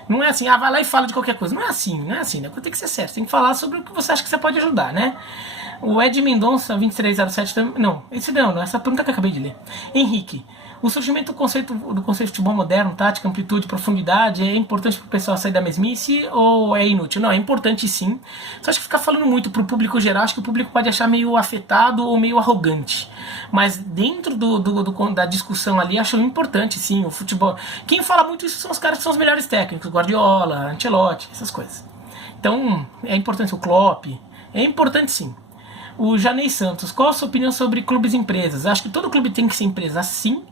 Não é assim, vai lá e fala de qualquer coisa, não é assim, né? Tem que ser certo, tem que falar sobre o que você acha que você pode ajudar, né? O Ed Mendonça 2307 também, não, essa pergunta que eu acabei de ler. Henrique, o surgimento do conceito de futebol moderno, tática, amplitude, profundidade, é importante para o pessoal sair da mesmice ou é inútil? Não, é importante sim. Só acho que ficar falando muito para o público geral, acho que o público pode achar meio afetado ou meio arrogante. Mas dentro da discussão ali, acho importante sim o futebol. Quem fala muito isso são os caras que são os melhores técnicos, Guardiola, Ancelotti, essas coisas. Então, é importante o Klopp, é importante sim. O Janei Santos, qual a sua opinião sobre clubes e empresas? Acho que todo clube tem que ser empresa, sim.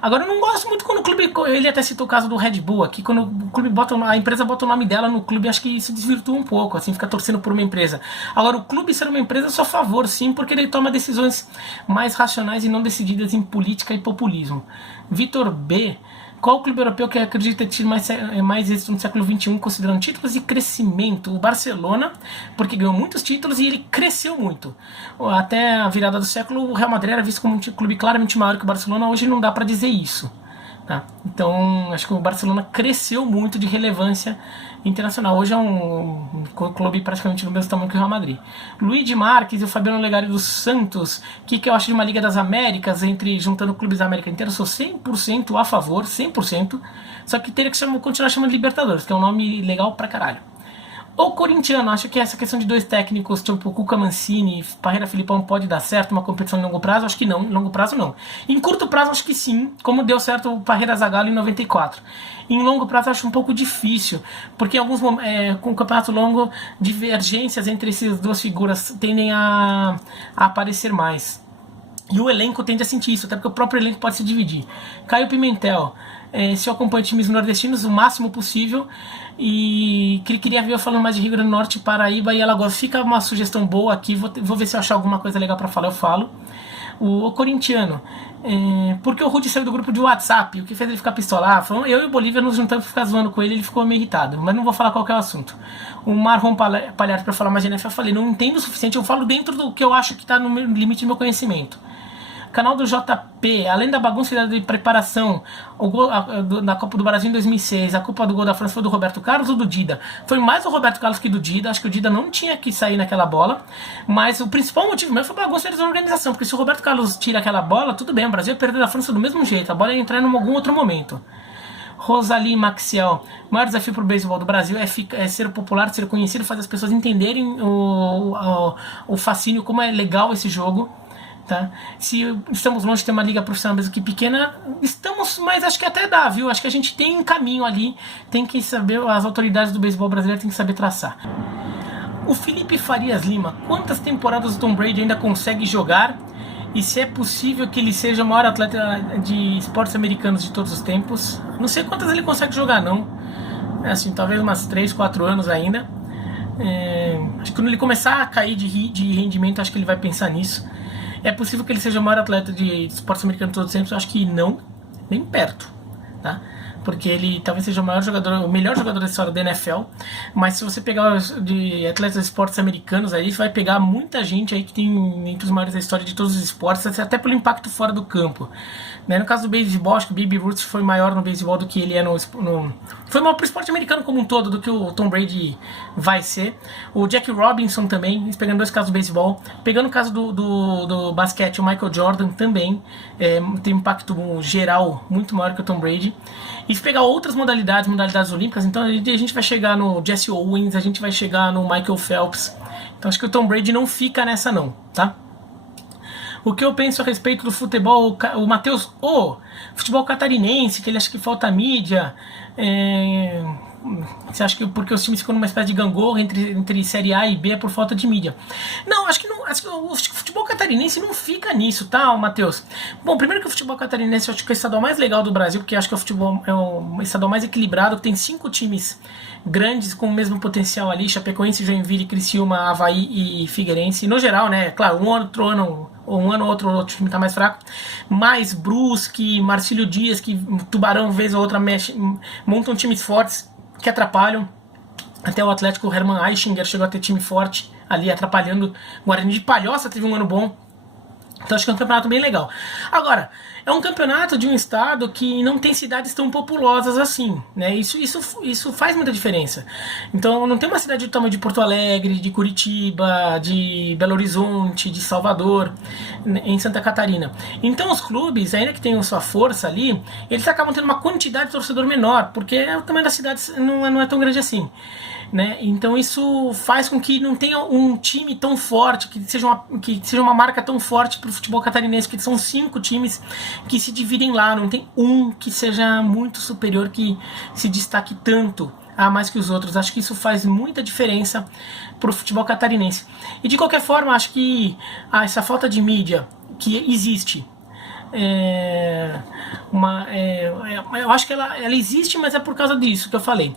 Agora eu não gosto muito quando o clube, ele até citou o caso do Red Bull aqui, quando o clube a empresa bota o nome dela no clube, acho que isso desvirtua um pouco, assim, fica torcendo por uma empresa. Agora o clube ser uma empresa eu sou a favor, sim, porque ele toma decisões mais racionais e não decididas em política e populismo. Vitor B, qual o clube europeu que acredita ter tido mais êxito no século XXI, considerando títulos e crescimento? O Barcelona, porque ganhou muitos títulos e ele cresceu muito. Até a virada do século, o Real Madrid era visto como um clube claramente maior que o Barcelona, hoje não dá para dizer isso. Tá? Então, acho que o Barcelona cresceu muito de relevância internacional. Hoje é um clube praticamente do mesmo tamanho que o Real Madrid. Luiz Marques e o Fabiano Legari dos Santos. O que eu acho de uma Liga das Américas, juntando clubes da América inteira? Eu sou 100% a favor, 100%. Só que teria que continuar chamando Libertadores, que é um nome legal pra caralho. O corintiano, acho que essa questão de dois técnicos, tipo Cuca Mancini e Parreira Filipão, pode dar certo uma competição em longo prazo? Acho que não, em longo prazo não. Em curto prazo acho que sim, como deu certo o Parreira Zagallo em 94. Em longo prazo acho um pouco difícil, porque em alguns momentos, com o campeonato longo, divergências entre essas duas figuras tendem a aparecer mais. E o elenco tende a sentir isso, até porque o próprio elenco pode se dividir. Caio Pimentel, se eu acompanho times nordestinos o máximo possível, e queria ver eu falando mais de Rio Grande do Norte, Paraíba e Alagoas. Fica uma sugestão boa aqui, vou ver se eu achar alguma coisa legal pra falar, eu falo. O corintiano, por que o Rudy saiu do grupo de WhatsApp? O que fez ele ficar pistolar? Eu e o Bolívia nos juntamos pra ficar zoando com ele ficou meio irritado, mas não vou falar qual que é o assunto. O Marron Palhares, pra falar mais de NFL, eu falei, não entendo o suficiente, eu falo dentro do que eu acho que tá no limite do meu conhecimento. Canal do JP, além da bagunça de preparação, o gol na Copa do Brasil em 2006, a culpa do gol da França foi do Roberto Carlos ou do Dida? Foi mais o Roberto Carlos que do Dida, acho que o Dida não tinha que sair naquela bola, mas o principal motivo mesmo foi a bagunça da organização, porque se o Roberto Carlos tira aquela bola, tudo bem, o Brasil ia perder da França do mesmo jeito, a bola ia entrar em algum outro momento. Rosalie Maxiel, o maior desafio para o beisebol do Brasil é ser popular, ser conhecido, fazer as pessoas entenderem o fascínio, como é legal esse jogo. Tá? Se estamos longe de ter uma liga profissional mesmo que pequena, estamos, mas acho que até dá, viu? Acho que a gente tem um caminho ali, tem que saber, as autoridades do beisebol brasileiro têm que saber traçar. O Felipe Farias Lima, quantas temporadas o Tom Brady ainda consegue jogar? E se é possível que ele seja o maior atleta de esportes americanos de todos os tempos? Não sei quantas ele consegue jogar, não. Assim, talvez umas 3, 4 anos ainda. Acho que quando ele começar a cair de rendimento, acho que ele vai pensar nisso. É possível que ele seja o maior atleta de esportes americanos de todos os tempos? Eu acho que não, nem perto, tá? Porque ele talvez seja o melhor jogador da história da NFL, mas se você pegar de atletas de esportes americanos aí, você vai pegar muita gente aí que tem entre os maiores da história de todos os esportes, até pelo impacto fora do campo. No caso do beisebol, acho que o Babe Ruth foi maior no beisebol do que ele é foi maior pro esporte americano como um todo do que o Tom Brady vai ser. O Jack Robinson também, pegando dois casos do beisebol. Pegando o caso do basquete, o Michael Jordan também tem um impacto geral muito maior que o Tom Brady. E se pegar outras modalidades olímpicas, então a gente vai chegar no Jesse Owens, a gente vai chegar no Michael Phelps. Então acho que o Tom Brady não fica nessa não, tá? O que eu penso a respeito do futebol, o Matheus, futebol catarinense, que ele acha que falta mídia, você acha que porque os times ficam numa espécie de gangorra entre Série A e B é por falta de mídia? Não, acho que o futebol catarinense não fica nisso, tá, Matheus? Bom, primeiro que o futebol catarinense eu acho que é o estadual mais legal do Brasil, porque acho que é o estadual mais equilibrado, que tem 5 times grandes com o mesmo potencial ali, Chapecoense, Joinville, Criciúma, Avaí e Figueirense. No geral, né, claro, um ano ou outro time tá mais fraco, mas Brusque, Marcílio Dias, que Tubarão vez ou outra montam times fortes que atrapalham. Até o Atlético, o Hermann Aichinger chegou a ter time forte ali, atrapalhando. Guarani de Palhoça teve um ano bom. Então acho que é um campeonato bem legal. Agora, é um campeonato de um estado que não tem cidades tão populosas assim, né? Isso faz muita diferença. Então não tem uma cidade do tamanho de Porto Alegre, de Curitiba, de Belo Horizonte, de Salvador, em Santa Catarina. Então os clubes, ainda que tenham sua força ali, eles acabam tendo uma quantidade de torcedor menor, porque o tamanho das cidades não é tão grande assim. Né? Então isso faz com que não tenha um time tão forte, que seja uma marca tão forte para o futebol catarinense, que são 5 times que se dividem lá, não tem um que seja muito superior, que se destaque tanto a mais que os outros. Acho que isso faz muita diferença para o futebol catarinense. E de qualquer forma, acho que essa falta de mídia que existe, eu acho que ela existe, mas é por causa disso que eu falei.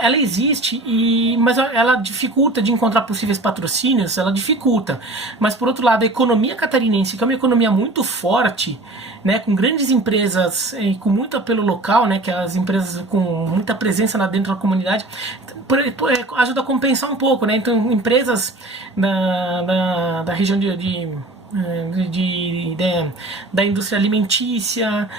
Ela existe, mas ela dificulta de encontrar possíveis patrocínios, ela dificulta. Mas por outro lado, a economia catarinense, que é uma economia muito forte, né, com grandes empresas e com muito apelo local, né, que as empresas com muita presença lá dentro da comunidade, ajuda a compensar um pouco, né? Então, empresas da região da indústria alimentícia,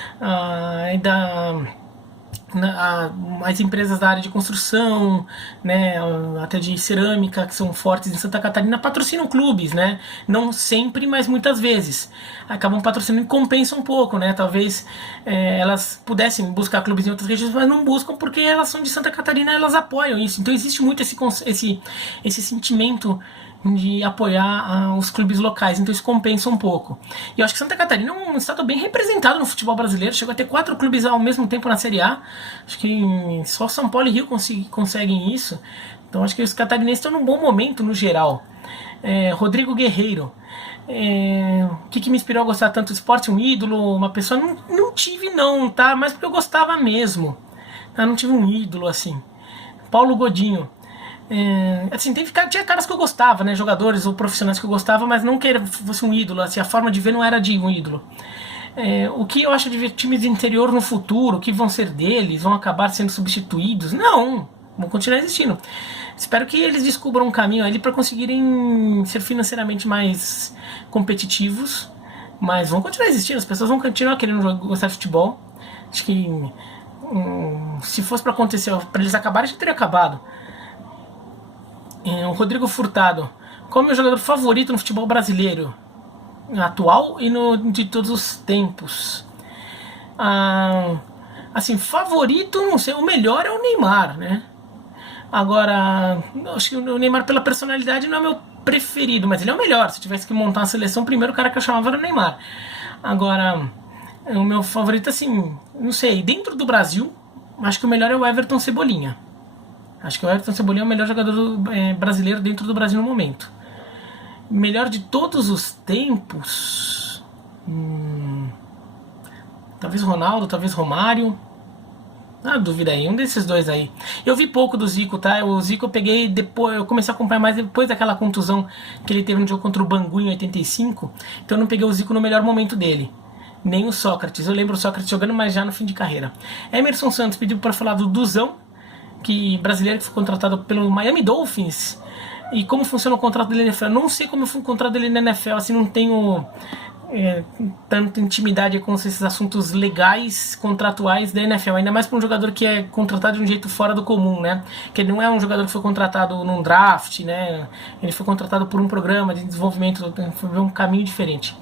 as empresas da área de construção, né, até de cerâmica, que são fortes em Santa Catarina, patrocinam clubes, né? Não sempre, mas muitas vezes. Acabam patrocinando e compensam um pouco, né? Talvez elas pudessem buscar clubes em outras regiões, mas não buscam porque elas são de Santa Catarina, elas apoiam isso. Então existe muito esse sentimento de apoiar os clubes locais, então isso compensa um pouco. E eu acho que Santa Catarina é um estado bem representado no futebol brasileiro, chegou a ter 4 clubes ao mesmo tempo na Série A, acho que só São Paulo e Rio conseguem isso, então acho que os catarinenses estão num bom momento no geral. Rodrigo Guerreiro, o que me inspirou a gostar tanto do esporte? Um ídolo, uma pessoa? Não tive não, tá? Mas porque eu gostava mesmo, tá? Não tive um ídolo assim. Paulo Godinho, assim, tinha caras que eu gostava, né, jogadores ou profissionais que eu gostava, mas não que fosse um ídolo, assim, a forma de ver não era de um ídolo. O que eu acho de ver times de interior no futuro, o que vão ser deles, vão acabar sendo substituídos? Não, vão continuar existindo. Espero que eles descubram um caminho ali para conseguirem ser financeiramente mais competitivos, mas vão continuar existindo, as pessoas vão continuar querendo gostar de futebol. Acho que se fosse para acontecer, para eles acabarem, já teria acabado. O Rodrigo Furtado, qual é o meu jogador favorito no futebol brasileiro atual e de todos os tempos? Assim, favorito, não sei, o melhor é o Neymar, né? Agora, acho que o Neymar pela personalidade não é meu preferido, mas ele é o melhor. Se eu tivesse que montar uma seleção, o primeiro cara que eu chamava era o Neymar. Agora, o meu favorito, assim, não sei, dentro do Brasil, acho que o melhor é o Everton Cebolinha. Acho que o Everton Cebolinha é o melhor jogador brasileiro dentro do Brasil no momento. Melhor de todos os tempos? Talvez Ronaldo, talvez Romário. Dúvida aí, um desses dois aí. Eu vi pouco do Zico, tá? O Zico eu peguei depois, eu comecei a acompanhar mais depois daquela contusão que ele teve no jogo contra o Bangu em 85. Então eu não peguei o Zico no melhor momento dele. Nem o Sócrates. Eu lembro o Sócrates jogando, mas já no fim de carreira. Emerson Santos pediu para falar do Duzão, brasileiro que foi contratado pelo Miami Dolphins, e como funciona o contrato dele na NFL. Eu não sei como foi o contrato dele na NFL, assim, não tenho tanta intimidade com esses assuntos legais, contratuais da NFL, ainda mais para um jogador que é contratado de um jeito fora do comum, né? Que ele não é um jogador que foi contratado num draft, né? Ele foi contratado por um programa de desenvolvimento, foi um caminho diferente.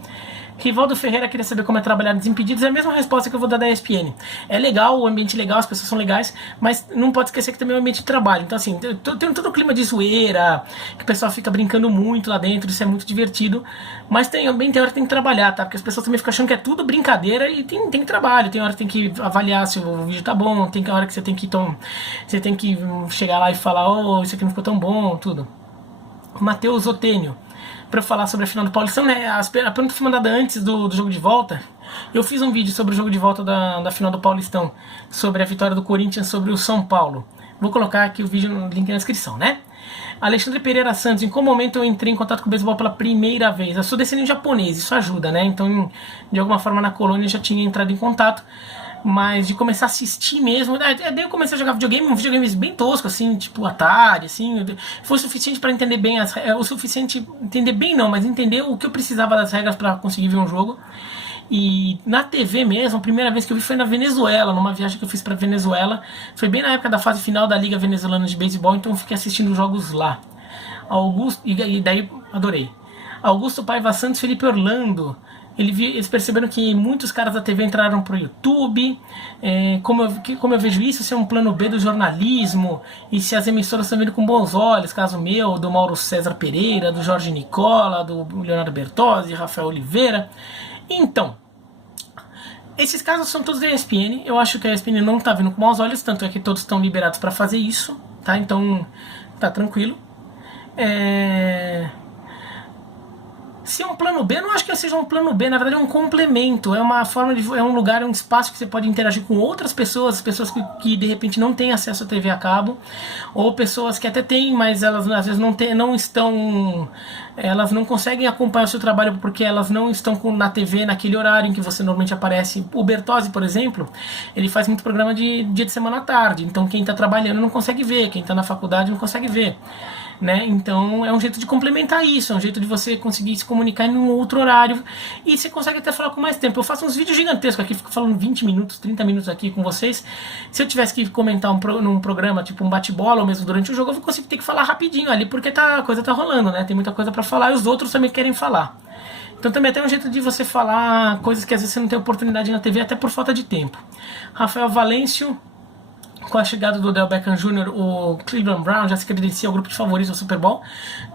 Rivaldo Ferreira queria saber como é trabalhar Desimpedidos. É a mesma resposta que eu vou dar da ESPN. É legal, o ambiente é legal, as pessoas são legais, mas não pode esquecer que também é um ambiente de trabalho. Então, assim, tem todo o clima de zoeira, que o pessoal fica brincando muito lá dentro, isso é muito divertido. Mas também tem hora que tem que trabalhar, tá? Porque as pessoas também ficam achando que é tudo brincadeira e tem trabalho. Tem hora que tem que avaliar se o vídeo tá bom, tem hora que você tem que chegar lá e falar, isso aqui não ficou tão bom, tudo. Matheus Otênio, para eu falar sobre a final do Paulistão, né? A pergunta foi mandada antes do jogo de volta. Eu fiz um vídeo sobre o jogo de volta da final do Paulistão, sobre a vitória do Corinthians sobre o São Paulo. Vou colocar aqui o vídeo no link na descrição, né? Alexandre Pereira Santos, em qual momento eu entrei em contato com o beisebol pela primeira vez? Eu sou descendente japonês, isso ajuda, né? Então, de alguma forma na colônia eu já tinha entrado em contato. Mas de começar a assistir mesmo, daí eu comecei a jogar videogame, um videogame bem tosco, assim, tipo Atari, assim, foi o suficiente para entender bem entender bem não, mas entender o que eu precisava das regras para conseguir ver um jogo. E na TV mesmo, a primeira vez que eu vi foi na Venezuela, numa viagem que eu fiz para Venezuela, foi bem na época da fase final da Liga Venezuelana de Beisebol, então eu fiquei assistindo jogos lá. E daí adorei. Augusto Paiva Santos, Felipe Orlando. Eles perceberam que muitos caras da TV entraram pro YouTube. Como eu vejo isso, se é um plano B do jornalismo, e se as emissoras estão vendo com bons olhos, caso meu, do Mauro César Pereira, do Jorge Nicola, do Leonardo Bertozzi, Rafael Oliveira. Então, Esses casos são todos da ESPN. Eu acho que a ESPN não tá vendo com maus olhos, tanto é que todos estão liberados para fazer isso, tá? Então, tá tranquilo. Se é um plano B, eu não acho que seja um plano B, na verdade é um complemento, é uma forma de, é um lugar, um espaço que você pode interagir com outras pessoas, pessoas que de repente não têm acesso à TV a cabo, ou pessoas que até têm, mas elas às vezes não estão, elas não conseguem acompanhar o seu trabalho porque elas não estão na TV naquele horário em que você normalmente aparece. O Bertozzi, por exemplo, ele faz muito programa de dia de semana à tarde, então quem está trabalhando não consegue ver, quem está na faculdade não consegue ver. Né? Então é um jeito de complementar isso, é um jeito de você conseguir se comunicar em um outro horário e você consegue até falar com mais tempo. Eu faço uns vídeos gigantescos aqui, fico falando 20 minutos, 30 minutos aqui com vocês. Se eu tivesse que comentar num programa, tipo um bate-bola ou mesmo durante o jogo, eu vou conseguir ter que falar rapidinho ali, porque a coisa tá rolando, né? Tem muita coisa pra falar e os outros também querem falar. Então também tem um jeito de você falar coisas que às vezes você não tem oportunidade na TV, até por falta de tempo. Rafael Valêncio: com a chegada do Odell Beckham Jr., o Cleveland Brown já se credencia ao grupo de favoritos ao Super Bowl.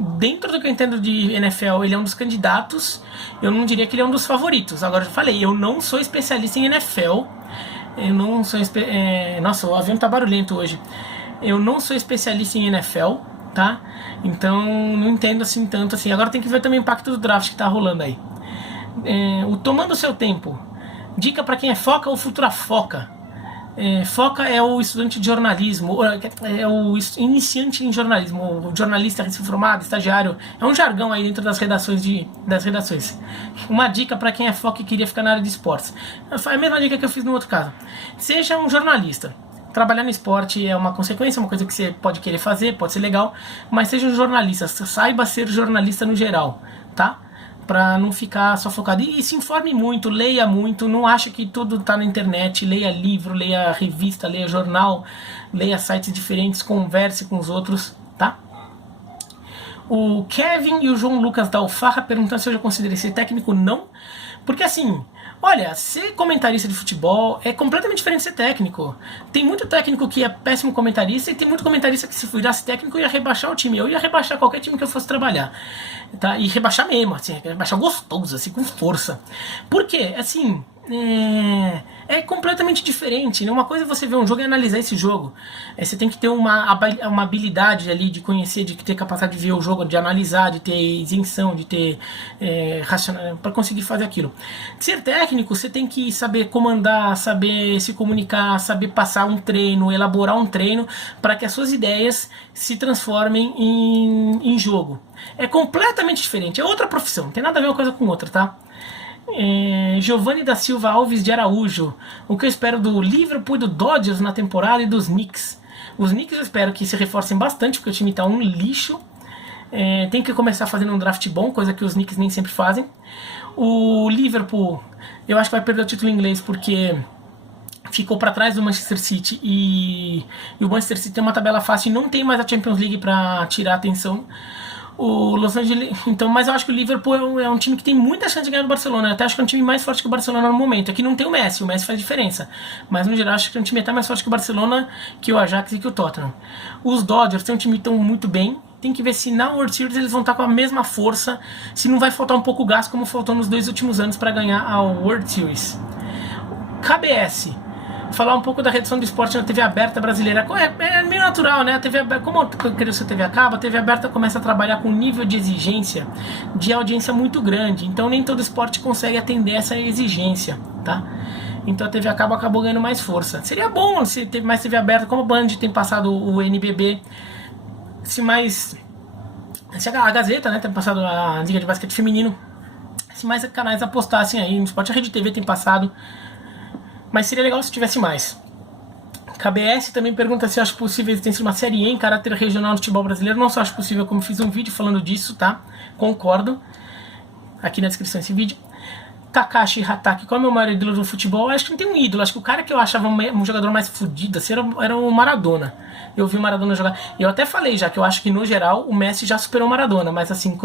Dentro do que eu entendo de NFL, ele é um dos candidatos. Eu não diria que ele é um dos favoritos. Agora, eu falei, eu não sou especialista em NFL. Eu não sou... Nossa, o avião tá barulhento hoje. Eu não sou especialista em NFL, tá? Então, não entendo assim tanto assim. Agora tem que ver também o impacto do draft que tá rolando aí. O Tomando o Seu Tempo. Dica para quem é foca ou futura foca. Foca é o estudante de jornalismo, é o iniciante em jornalismo, o jornalista recém-formado, estagiário, é um jargão aí dentro das redações. Uma dica para quem é foca e queria ficar na área de esportes. É a mesma dica que eu fiz no outro caso. Seja um jornalista. Trabalhar no esporte é uma consequência, uma coisa que você pode querer fazer, pode ser legal, mas seja um jornalista, saiba ser jornalista no geral, tá? Para não ficar só focado. E se informe muito, leia muito, não acha que tudo está na internet, leia livro, leia revista, leia jornal, leia sites diferentes, converse com os outros, tá? O Kevin e o João Lucas da Alfarra perguntando se eu já considerei ser técnico. Não, porque assim, olha, ser comentarista de futebol é completamente diferente de ser técnico. Tem muito técnico que é péssimo comentarista e tem muito comentarista que se virasse técnico ia rebaixar o time. Eu ia rebaixar qualquer time que eu fosse trabalhar, tá? E rebaixar mesmo, assim, rebaixar gostoso, assim, com força. Por quê? Assim, é completamente diferente, né? Uma coisa é você ver um jogo e analisar esse jogo. Você tem que ter uma habilidade ali de conhecer, de ter capacidade de ver o jogo, de analisar, de ter isenção, de ter racional para conseguir fazer aquilo. Ser técnico, você tem que saber comandar, saber se comunicar, saber passar um treino, elaborar um treino para que as suas ideias se transformem em jogo. É completamente diferente, é outra profissão, não tem nada a ver uma coisa com outra, tá? Giovanni da Silva Alves de Araújo: o que eu espero do Liverpool e do Dodgers na temporada e dos Knicks? Os Knicks eu espero que se reforcem bastante, porque o time tá um lixo. Tem que começar fazendo um draft bom, coisa que os Knicks nem sempre fazem. O Liverpool, eu acho que vai perder o título inglês porque ficou para trás do Manchester City e o Manchester City tem uma tabela fácil e não tem mais a Champions League para tirar a atenção. O Los Angeles, então, mas eu acho que o Liverpool é um time que tem muita chance de ganhar do Barcelona. Eu até acho que é um time mais forte que o Barcelona no momento. Aqui não tem o Messi faz diferença. Mas no geral acho que é um time até mais forte que o Barcelona, que o Ajax e que o Tottenham. Os Dodgers tem um time que estão muito bem. Tem que ver se na World Series eles vão estar com a mesma força, se não vai faltar um pouco o gás como faltou nos 2 últimos anos para ganhar a World Series. KBS: falar um pouco da redução do esporte na TV aberta brasileira. É meio natural, né? A TV aberta, como cresceu a TV a cabo, a TV aberta começa a trabalhar com um nível de exigência de audiência muito grande. Então nem todo esporte consegue atender essa exigência, tá? Então a TV a cabo acabou ganhando mais força. Seria bom se teve mais TV aberta, como a Band tem passado o NBB, se a Gazeta, né, tem passado a Liga de Basquete Feminino, se mais canais apostassem aí no esporte. A Rede TV tem passado, mas seria legal se tivesse mais. KBS também pergunta se eu acho possível a existência de uma série E em caráter regional no futebol brasileiro. Não só acho possível, como fiz um vídeo falando disso, tá? Concordo. Aqui na descrição desse vídeo. Takashi Hatake: qual é o meu maior ídolo do futebol? Eu acho que não tem um ídolo. Acho que o cara que eu achava um jogador mais fodido assim, era o Maradona. Eu vi o Maradona jogar. Eu até falei já que eu acho que no geral o Messi já superou o Maradona. Mas assim,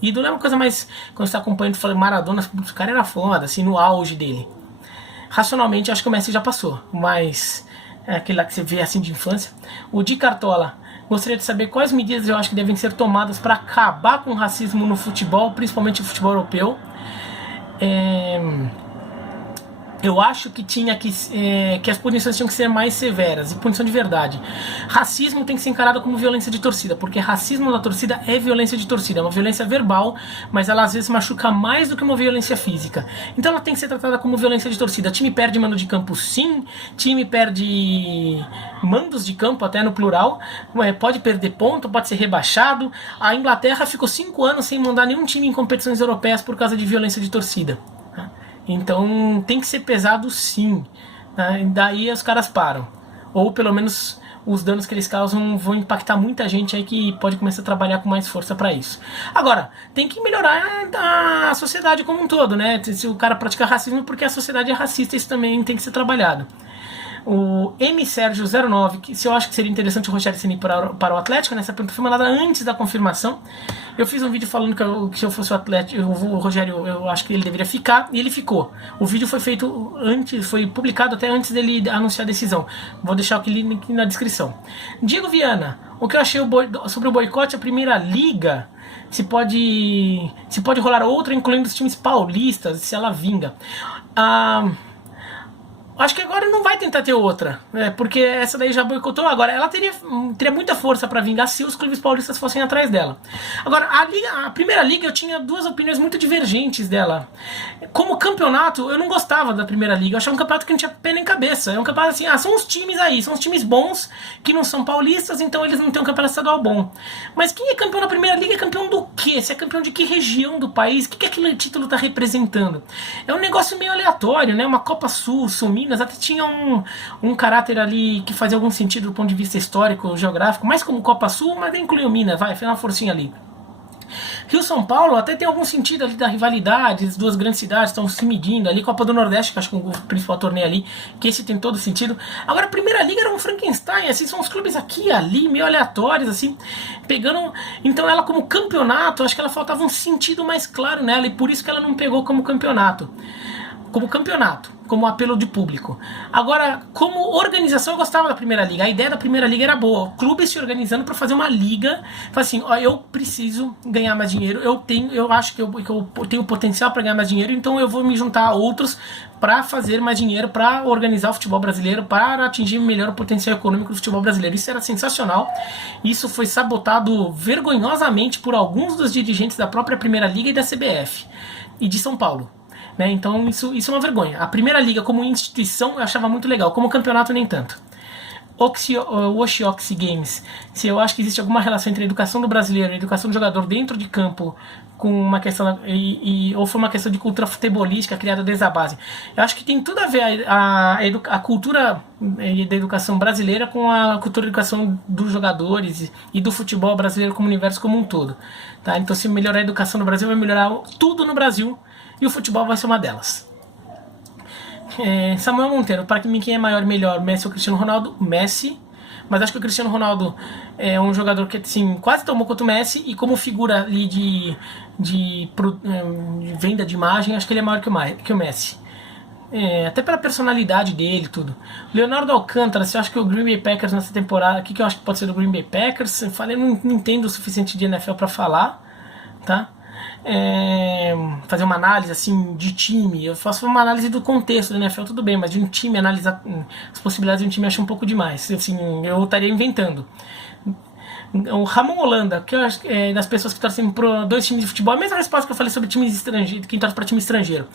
ídolo é uma coisa mais. Quando você tá acompanhando, falando Maradona, o cara era foda, assim, no auge dele. Racionalmente, acho que o Messi já passou, mas é aquele lá que você vê assim de infância. O Di Cartola: gostaria de saber quais medidas eu acho que devem ser tomadas para acabar com o racismo no futebol, principalmente no futebol europeu. Eu acho que tinha que as punições tinham que ser mais severas, e punição de verdade. Racismo tem que ser encarado como violência de torcida, porque racismo da torcida é violência de torcida, é uma violência verbal, mas ela às vezes machuca mais do que uma violência física. Então ela tem que ser tratada como violência de torcida. Time perde mando de campo, sim. Time perde mandos de campo, até no plural. Pode perder ponto, pode ser rebaixado. A Inglaterra ficou 5 anos sem mandar nenhum time em competições europeias por causa de violência de torcida. Então tem que ser pesado, sim, né? Daí os caras param, ou pelo menos os danos que eles causam vão impactar muita gente aí que pode começar a trabalhar com mais força para isso. Agora, tem que melhorar a sociedade como um todo, né? Se o cara pratica racismo porque a sociedade é racista, isso também tem que ser trabalhado. O M. Sérgio 09, que se eu acho que seria interessante o Rogério Ceni para o Atlético, né? Essa pergunta foi mandada antes da confirmação. Eu fiz um vídeo falando que se eu fosse o Atlético, o Rogério, eu acho que ele deveria ficar, e ele ficou. O vídeo foi feito antes, foi publicado até antes dele anunciar a decisão. Vou deixar o link aqui na descrição. Diego Viana, o que eu achei sobre o boicote à Primeira Liga? Se pode rolar outra, incluindo os times paulistas, se ela vinga. Acho que agora não vai tentar ter outra, né? Porque essa daí já boicotou. Agora, ela teria muita força para vingar se os clubes paulistas fossem atrás dela. Agora, a Primeira Liga, eu tinha duas opiniões muito divergentes dela. Como campeonato, eu não gostava da Primeira Liga. Eu achava um campeonato que não tinha pé nem cabeça. É um campeonato assim, são os times aí, são os times bons, que não são paulistas, então eles não têm um campeonato estadual bom. Mas quem é campeão da Primeira Liga é campeão do quê? Se é campeão de que região do país? O que aquele título está representando? É um negócio meio aleatório, né? Uma Copa Sul, Minas, até tinha um caráter ali que fazia algum sentido do ponto de vista histórico, geográfico, mais como Copa Sul, mas incluiu Minas, foi uma forcinha ali. Rio-São Paulo até tem algum sentido ali da rivalidade, as duas grandes cidades estão se medindo ali, Copa do Nordeste, que acho que é o principal torneio ali, que esse tem todo sentido. Agora a Primeira Liga era um Frankenstein, assim, são os clubes aqui e ali, meio aleatórios, assim, pegando. Então ela como campeonato, acho que ela faltava um sentido mais claro nela, e por isso que ela não pegou como campeonato, como apelo de público. Agora, como organização, eu gostava da Primeira Liga. A ideia da Primeira Liga era boa. O clube se organizando para fazer uma liga. Assim, ó, eu preciso ganhar mais dinheiro. Eu acho que eu tenho potencial para ganhar mais dinheiro. Então eu vou me juntar a outros para fazer mais dinheiro, para organizar o futebol brasileiro, para atingir melhor o potencial econômico do futebol brasileiro. Isso era sensacional. Isso foi sabotado vergonhosamente por alguns dos dirigentes da própria Primeira Liga e da CBF e de São Paulo. Né? Então isso é uma vergonha. A Primeira Liga como instituição eu achava muito legal, como campeonato nem tanto. Oxioxi Games, se eu acho que existe alguma relação entre a educação do brasileiro e a educação do jogador dentro de campo com uma questão ou foi uma questão de cultura futebolística criada desde a base. Eu acho que tem tudo a ver a cultura da educação brasileira com a cultura de educação dos jogadores e do futebol brasileiro como universo como um todo, tá? Então se melhorar a educação no Brasil vai melhorar tudo no Brasil. E o futebol vai ser uma delas. Samuel Monteiro, para mim quem é maior e melhor, Messi ou Cristiano Ronaldo? Messi, mas acho que o Cristiano Ronaldo é um jogador que assim, quase tomou quanto o Messi, e como figura ali de venda de imagem, acho que ele é maior que o Messi. Até pela personalidade dele e tudo. Leonardo Alcântara, você acha que o Green Bay Packers nessa temporada, o que eu acho que pode ser do Green Bay Packers? Eu falei, não entendo o suficiente de NFL para falar, tá? Fazer uma análise assim de time. Eu faço uma análise do contexto da NFL, tudo bem, mas de um time, analisar as possibilidades de um time, eu acho um pouco demais. Assim, eu estaria inventando. O Ramon Holanda, que eu acho das pessoas que torcem para dois times de futebol, a mesma resposta que eu falei sobre times estrangeiros, quem torce para time estrangeiro.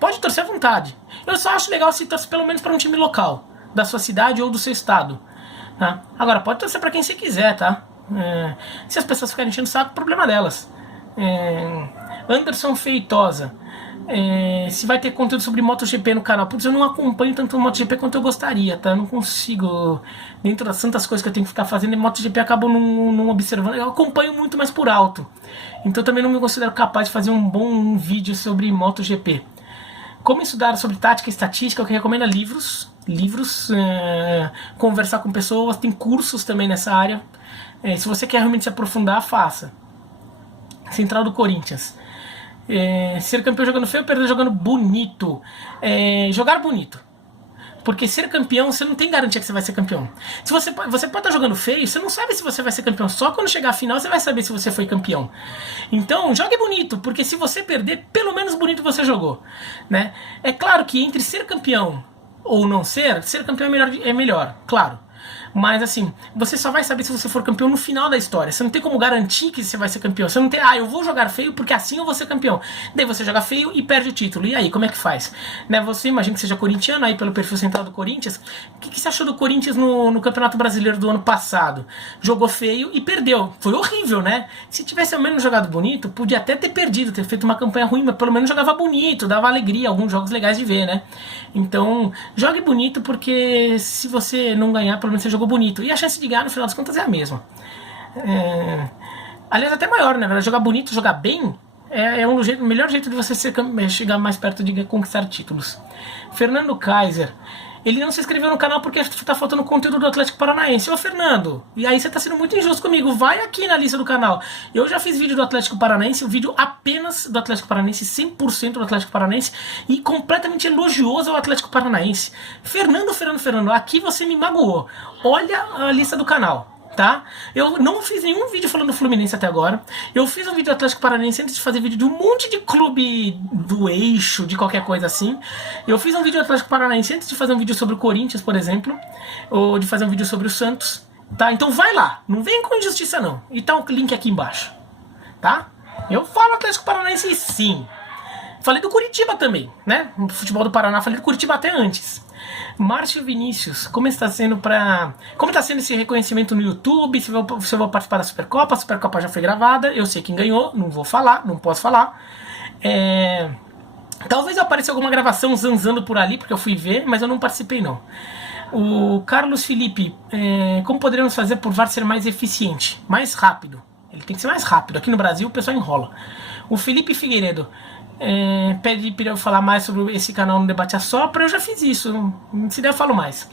Pode torcer à vontade. Eu só acho legal se torce pelo menos para um time local, da sua cidade ou do seu estado. Tá? Agora, pode torcer para quem você quiser, tá? Se as pessoas ficarem enchendo o saco, problema delas. Anderson Feitosa, se vai ter conteúdo sobre MotoGP no canal. Putz, eu não acompanho tanto o MotoGP quanto eu gostaria, tá? Eu não consigo, dentro das tantas coisas que eu tenho que ficar fazendo, e MotoGP acabo não observando. Eu acompanho muito mais por alto, então também não me considero capaz de fazer um bom vídeo sobre MotoGP. Como estudar sobre tática e estatística, eu recomendo livros, conversar com pessoas, tem cursos também nessa área. Se você quer realmente se aprofundar, faça. Central do Corinthians. Ser campeão jogando feio ou perder jogando bonito? Jogar bonito. Porque ser campeão, você não tem garantia que você vai ser campeão. Se você pode estar jogando feio, você não sabe se você vai ser campeão. Só quando chegar à final você vai saber se você foi campeão. Então, jogue bonito, porque se você perder, pelo menos bonito você jogou, né? É claro que entre ser campeão ou não ser campeão é melhor, claro. Mas assim, você só vai saber se você for campeão no final da história. Você não tem como garantir que você vai ser campeão. Você não tem, eu vou jogar feio porque assim eu vou ser campeão. Daí você joga feio e perde o título. E aí, como é que faz? Né, você imagina que seja corintiano aí pelo perfil central do Corinthians. O que você achou do Corinthians no Campeonato Brasileiro do ano passado? Jogou feio e perdeu. Foi horrível, né? Se tivesse ao menos jogado bonito, podia até ter perdido, ter feito uma campanha ruim, mas pelo menos jogava bonito, dava alegria, alguns jogos legais de ver, né? Então, jogue bonito porque se você não ganhar, pelo menos você jogou bonito. E a chance de ganhar, no final das contas, é a mesma. Aliás, até maior, né? Jogar bonito, jogar bem, o melhor jeito de você chegar mais perto de conquistar títulos. Fernando Kaiser. Ele não se inscreveu no canal porque tá faltando conteúdo do Atlético Paranaense. Ô, Fernando, e aí você tá sendo muito injusto comigo. Vai aqui na lista do canal. Eu já fiz vídeo do Atlético Paranaense, o vídeo apenas do Atlético Paranaense, 100% do Atlético Paranaense, e completamente elogioso ao Atlético Paranaense. Fernando, aqui você me magoou. Olha a lista do canal. Tá? Eu não fiz nenhum vídeo falando do Fluminense até agora. Eu fiz um vídeo do Atlético Paranaense antes de fazer vídeo de um monte de clube do eixo, de qualquer coisa assim. Eu fiz um vídeo do Atlético Paranaense antes de fazer um vídeo sobre o Corinthians, por exemplo, ou de fazer um vídeo sobre o Santos, tá? Então vai lá, não vem com injustiça não. E tá o link aqui embaixo, tá? Eu falo Atlético Paranaense sim. Falei do Curitiba também, né? No futebol do Paraná, falei do Curitiba até antes. Márcio Vinícius, como está sendo esse reconhecimento no YouTube? Se eu vou participar da Supercopa? A Supercopa já foi gravada, eu sei quem ganhou, não vou falar, não posso falar. Talvez apareça alguma gravação zanzando por ali, porque eu fui ver, mas eu não participei não. O Carlos Felipe, como poderíamos fazer por VAR ser mais eficiente? Mais rápido. Ele tem que ser mais rápido. Aqui no Brasil o pessoal enrola. O Felipe Figueiredo pede para eu falar mais sobre esse canal no Debate Assopra. Eu já fiz isso, se der eu falo mais.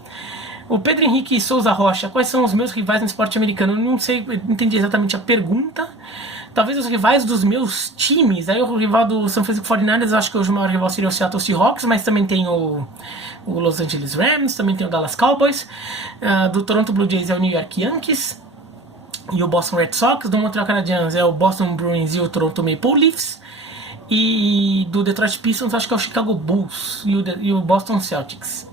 O Pedro Henrique Souza Rocha, quais são os meus rivais no esporte americano? Eu não sei, eu entendi exatamente a pergunta. Talvez os rivais dos meus times. Aí o rival do San Francisco 49ers, eu acho que hoje o maior rival seria o Seattle Seahawks, mas também tem o Los Angeles Rams, também tem o Dallas Cowboys. Do Toronto Blue Jays é o New York Yankees e o Boston Red Sox. Do Montreal Canadiens é o Boston Bruins e o Toronto Maple Leafs. E do Detroit Pistons acho que é o Chicago Bulls e o Boston Celtics.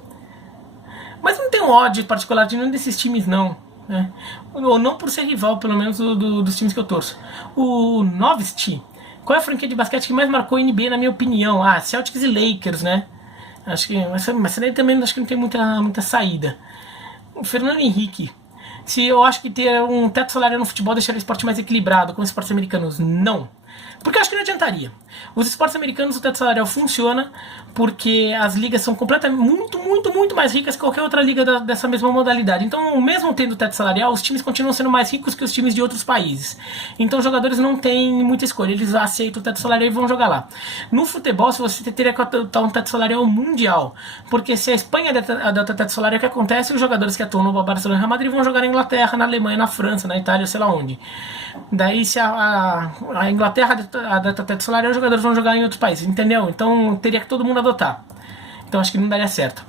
Mas não tem um ódio particular de nenhum desses times não, né? Ou não por ser rival, pelo menos dos times que eu torço. O Novisti, qual é a franquia de basquete que mais marcou a NBA na minha opinião? Celtics e Lakers, né? Acho que, mas daí também acho que não tem muita saída. O Fernando Henrique, se eu acho que ter um teto salarial no futebol deixaria o esporte mais equilibrado com os esportes americanos, não. Porque eu acho que não adiantaria. Os esportes americanos, o teto salarial funciona porque as ligas são completamente muito mais ricas que qualquer outra liga dessa mesma modalidade. Então, mesmo tendo teto salarial, os times continuam sendo mais ricos que os times de outros países. Então, os jogadores não têm muita escolha. Eles aceitam o teto salarial e vão jogar lá. No futebol, se você teria que adotar um teto salarial mundial, porque se a Espanha adota teto salarial, o que acontece? Os jogadores que atuam no Barcelona e Real Madrid vão jogar na Inglaterra, na Alemanha, na França, na Itália, sei lá onde. Daí, se a Inglaterra adota teto salarial, os jogadores vão jogar em outros países, entendeu? Então, teria que todo mundo adotar. Então, acho que não daria certo.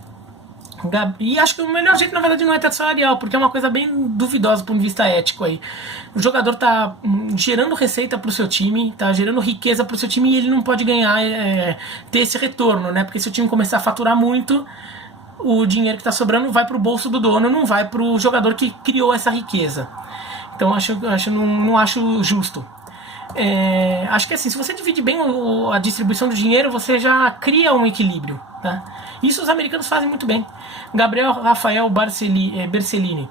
E acho que o melhor jeito, na verdade, não é teto salarial, porque é uma coisa bem duvidosa do ponto de vista ético aí. O jogador tá gerando receita pro seu time, tá gerando riqueza pro seu time e ele não pode ganhar, ter esse retorno, né? Porque se o time começar a faturar muito, o dinheiro que tá sobrando vai pro bolso do dono, não vai pro jogador que criou essa riqueza. Então, não acho justo. Acho que assim, se você divide bem a distribuição do dinheiro, você já cria um equilíbrio, tá? Isso os americanos fazem muito bem. Gabriel Rafael Bercellini,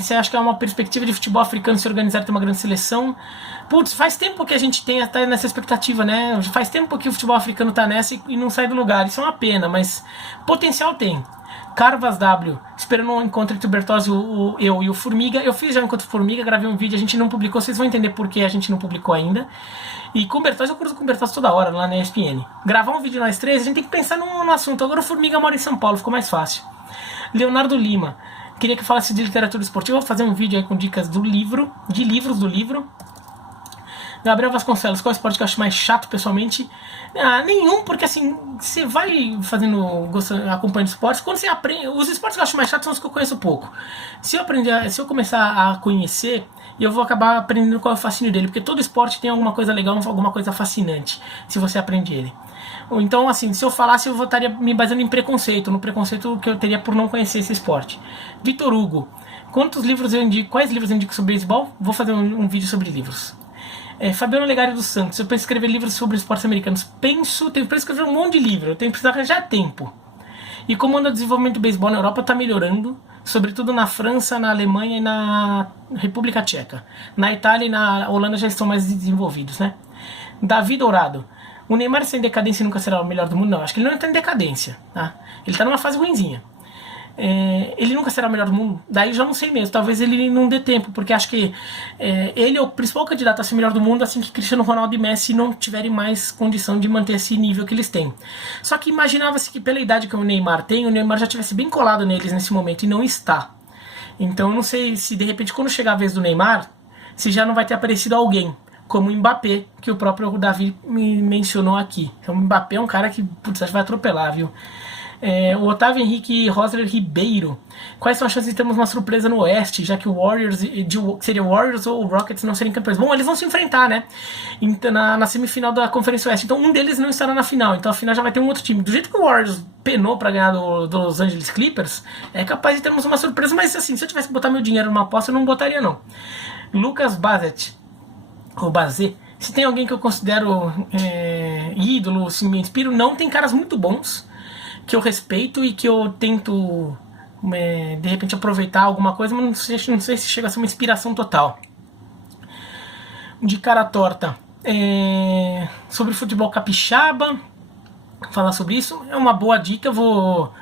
você acha que é uma perspectiva de futebol africano se organizar e ter uma grande seleção? Putz, faz tempo que a gente tá nessa expectativa, né? Faz tempo que o futebol africano tá nessa e não sai do lugar. Isso é uma pena, mas potencial tem. Carvas W, esperando um encontro entre o Bertozzi, eu e o Formiga. Eu fiz já um encontro com o Formiga, gravei um vídeo, a gente não publicou, vocês vão entender por que a gente não publicou ainda. E com o Bertozzi, eu cruzo com o Bertozzi toda hora, lá na ESPN. Gravar um vídeo nós três, a gente tem que pensar no assunto. Agora o Formiga mora em São Paulo, ficou mais fácil. Leonardo Lima, queria que falasse de literatura esportiva, vou fazer um vídeo aí com dicas de livros do livro. Gabriel Vasconcelos, qual é o esporte que eu acho mais chato pessoalmente? Nenhum, porque assim, você vai fazendo, acompanhando esportes, quando você aprende, os esportes que eu acho mais chatos são os que eu conheço pouco. Se eu começar a conhecer, eu vou acabar aprendendo qual é o fascínio dele, porque todo esporte tem alguma coisa legal, alguma coisa fascinante, se você aprende ele. Então, assim, se eu falasse, eu estaria me baseando em preconceito, no preconceito que eu teria por não conhecer esse esporte. Vitor Hugo, quais livros eu indico sobre beisebol? Vou fazer um vídeo sobre livros. Fabiano Legari dos Santos, eu penso em escrever livros sobre esportes americanos. Tenho para escrever um monte de livro, eu tenho que precisar arranjar tempo. E como anda o desenvolvimento do beisebol na Europa, está melhorando, sobretudo na França, na Alemanha e na República Tcheca. Na Itália e na Holanda já estão mais desenvolvidos, né? Davi Dourado, o Neymar está em decadência e nunca será o melhor do mundo? Não, acho que ele não está em decadência, tá? Ele está numa fase ruinzinha. Ele nunca será o melhor do mundo? Daí eu já não sei mesmo, talvez ele não dê tempo, porque acho que ele é o principal candidato a ser o melhor do mundo assim que Cristiano Ronaldo e Messi não tiverem mais condição de manter esse nível que eles têm. Só que imaginava-se que pela idade que o Neymar tem, o Neymar já estivesse bem colado neles nesse momento, e não está. Então eu não sei se de repente quando chegar a vez do Neymar, se já não vai ter aparecido alguém como o Mbappé, que o próprio Davi me mencionou aqui. Então o Mbappé é um cara que, putz, acho que vai atropelar, viu? O Otávio Henrique Rosler Ribeiro, quais são as chances de termos uma surpresa no Oeste, já que o Warriors, seria o Warriors ou o Rockets não serem campeões? Bom, eles vão se enfrentar, né, na semifinal da Conferência Oeste, então um deles não estará na final, então a final já vai ter um outro time. Do jeito que o Warriors penou pra ganhar do Los Angeles Clippers, é capaz de termos uma surpresa, mas assim, se eu tivesse que botar meu dinheiro numa aposta, eu não botaria não. Lucas Bazet, ou Bazet, se tem alguém que eu considero ídolo, se me inspiro, não, tem caras muito bons, que eu respeito e que eu tento de repente aproveitar alguma coisa, mas não sei se chega a ser uma inspiração total. De cara torta, sobre futebol capixaba, falar sobre isso é uma boa dica. Vou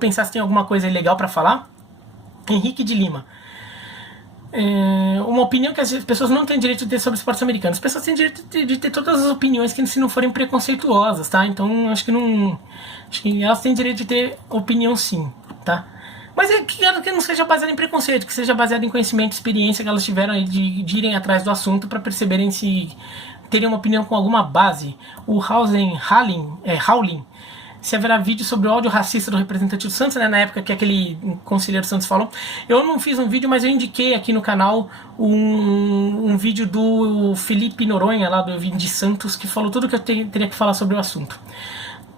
pensar se tem alguma coisa legal para falar. Henrique de Lima, uma opinião que as pessoas não têm direito de ter sobre esportes americanos. As pessoas têm direito de ter todas as opiniões que se não forem preconceituosas, tá? Então acho que elas têm direito de ter opinião sim, tá? Mas que não seja baseado em preconceito, que seja baseado em conhecimento, experiência que elas tiveram aí de irem atrás do assunto para perceberem se terem uma opinião com alguma base. O Howling, se haverá vídeo sobre o ódio racista do representante do Santos, né, na época que aquele conselheiro Santos falou. Eu não fiz um vídeo, mas eu indiquei aqui no canal um vídeo do Felipe Noronha, lá do Vim de Santos, que falou tudo que eu teria que falar sobre o assunto.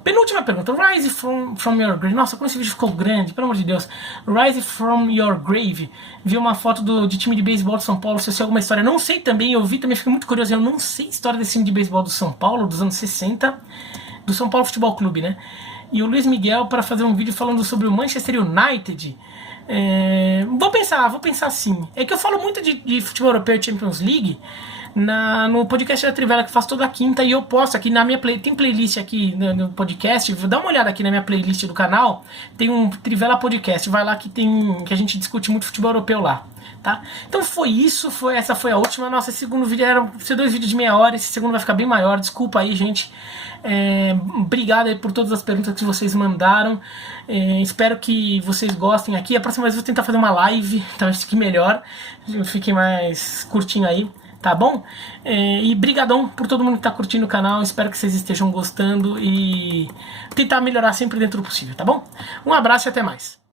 Penúltima pergunta, Rise from Your Grave. Nossa, como esse vídeo ficou grande, pelo amor de Deus. Rise from Your Grave. Vi uma foto de time de beisebol de São Paulo, se eu sei alguma história. Não sei também, eu vi também, fiquei muito curioso. Eu não sei a história desse time de beisebol do São Paulo, dos anos 60, do São Paulo Futebol Clube, né? E o Luiz Miguel para fazer um vídeo falando sobre o Manchester United. Vou pensar sim. É que eu falo muito de futebol europeu e Champions League no podcast da Trivela, que faço toda quinta, e eu posto aqui na minha tem playlist aqui no podcast. Dá uma olhada aqui na minha playlist do canal, tem um Trivela Podcast, vai lá que a gente discute muito futebol europeu lá, tá? Então foi isso, essa foi a última. Nossa, esse segundo vídeo era ser 2 vídeos de meia hora, esse segundo vai ficar bem maior, desculpa aí, gente. Obrigado aí por todas as perguntas que vocês mandaram. Espero que vocês gostem aqui. A próxima vez eu vou tentar fazer uma live, talvez fique melhor, fique mais curtinho aí, tá bom? E brigadão por todo mundo que tá curtindo o canal. Espero que vocês estejam gostando e tentar melhorar sempre dentro do possível, tá bom? Um abraço e até mais.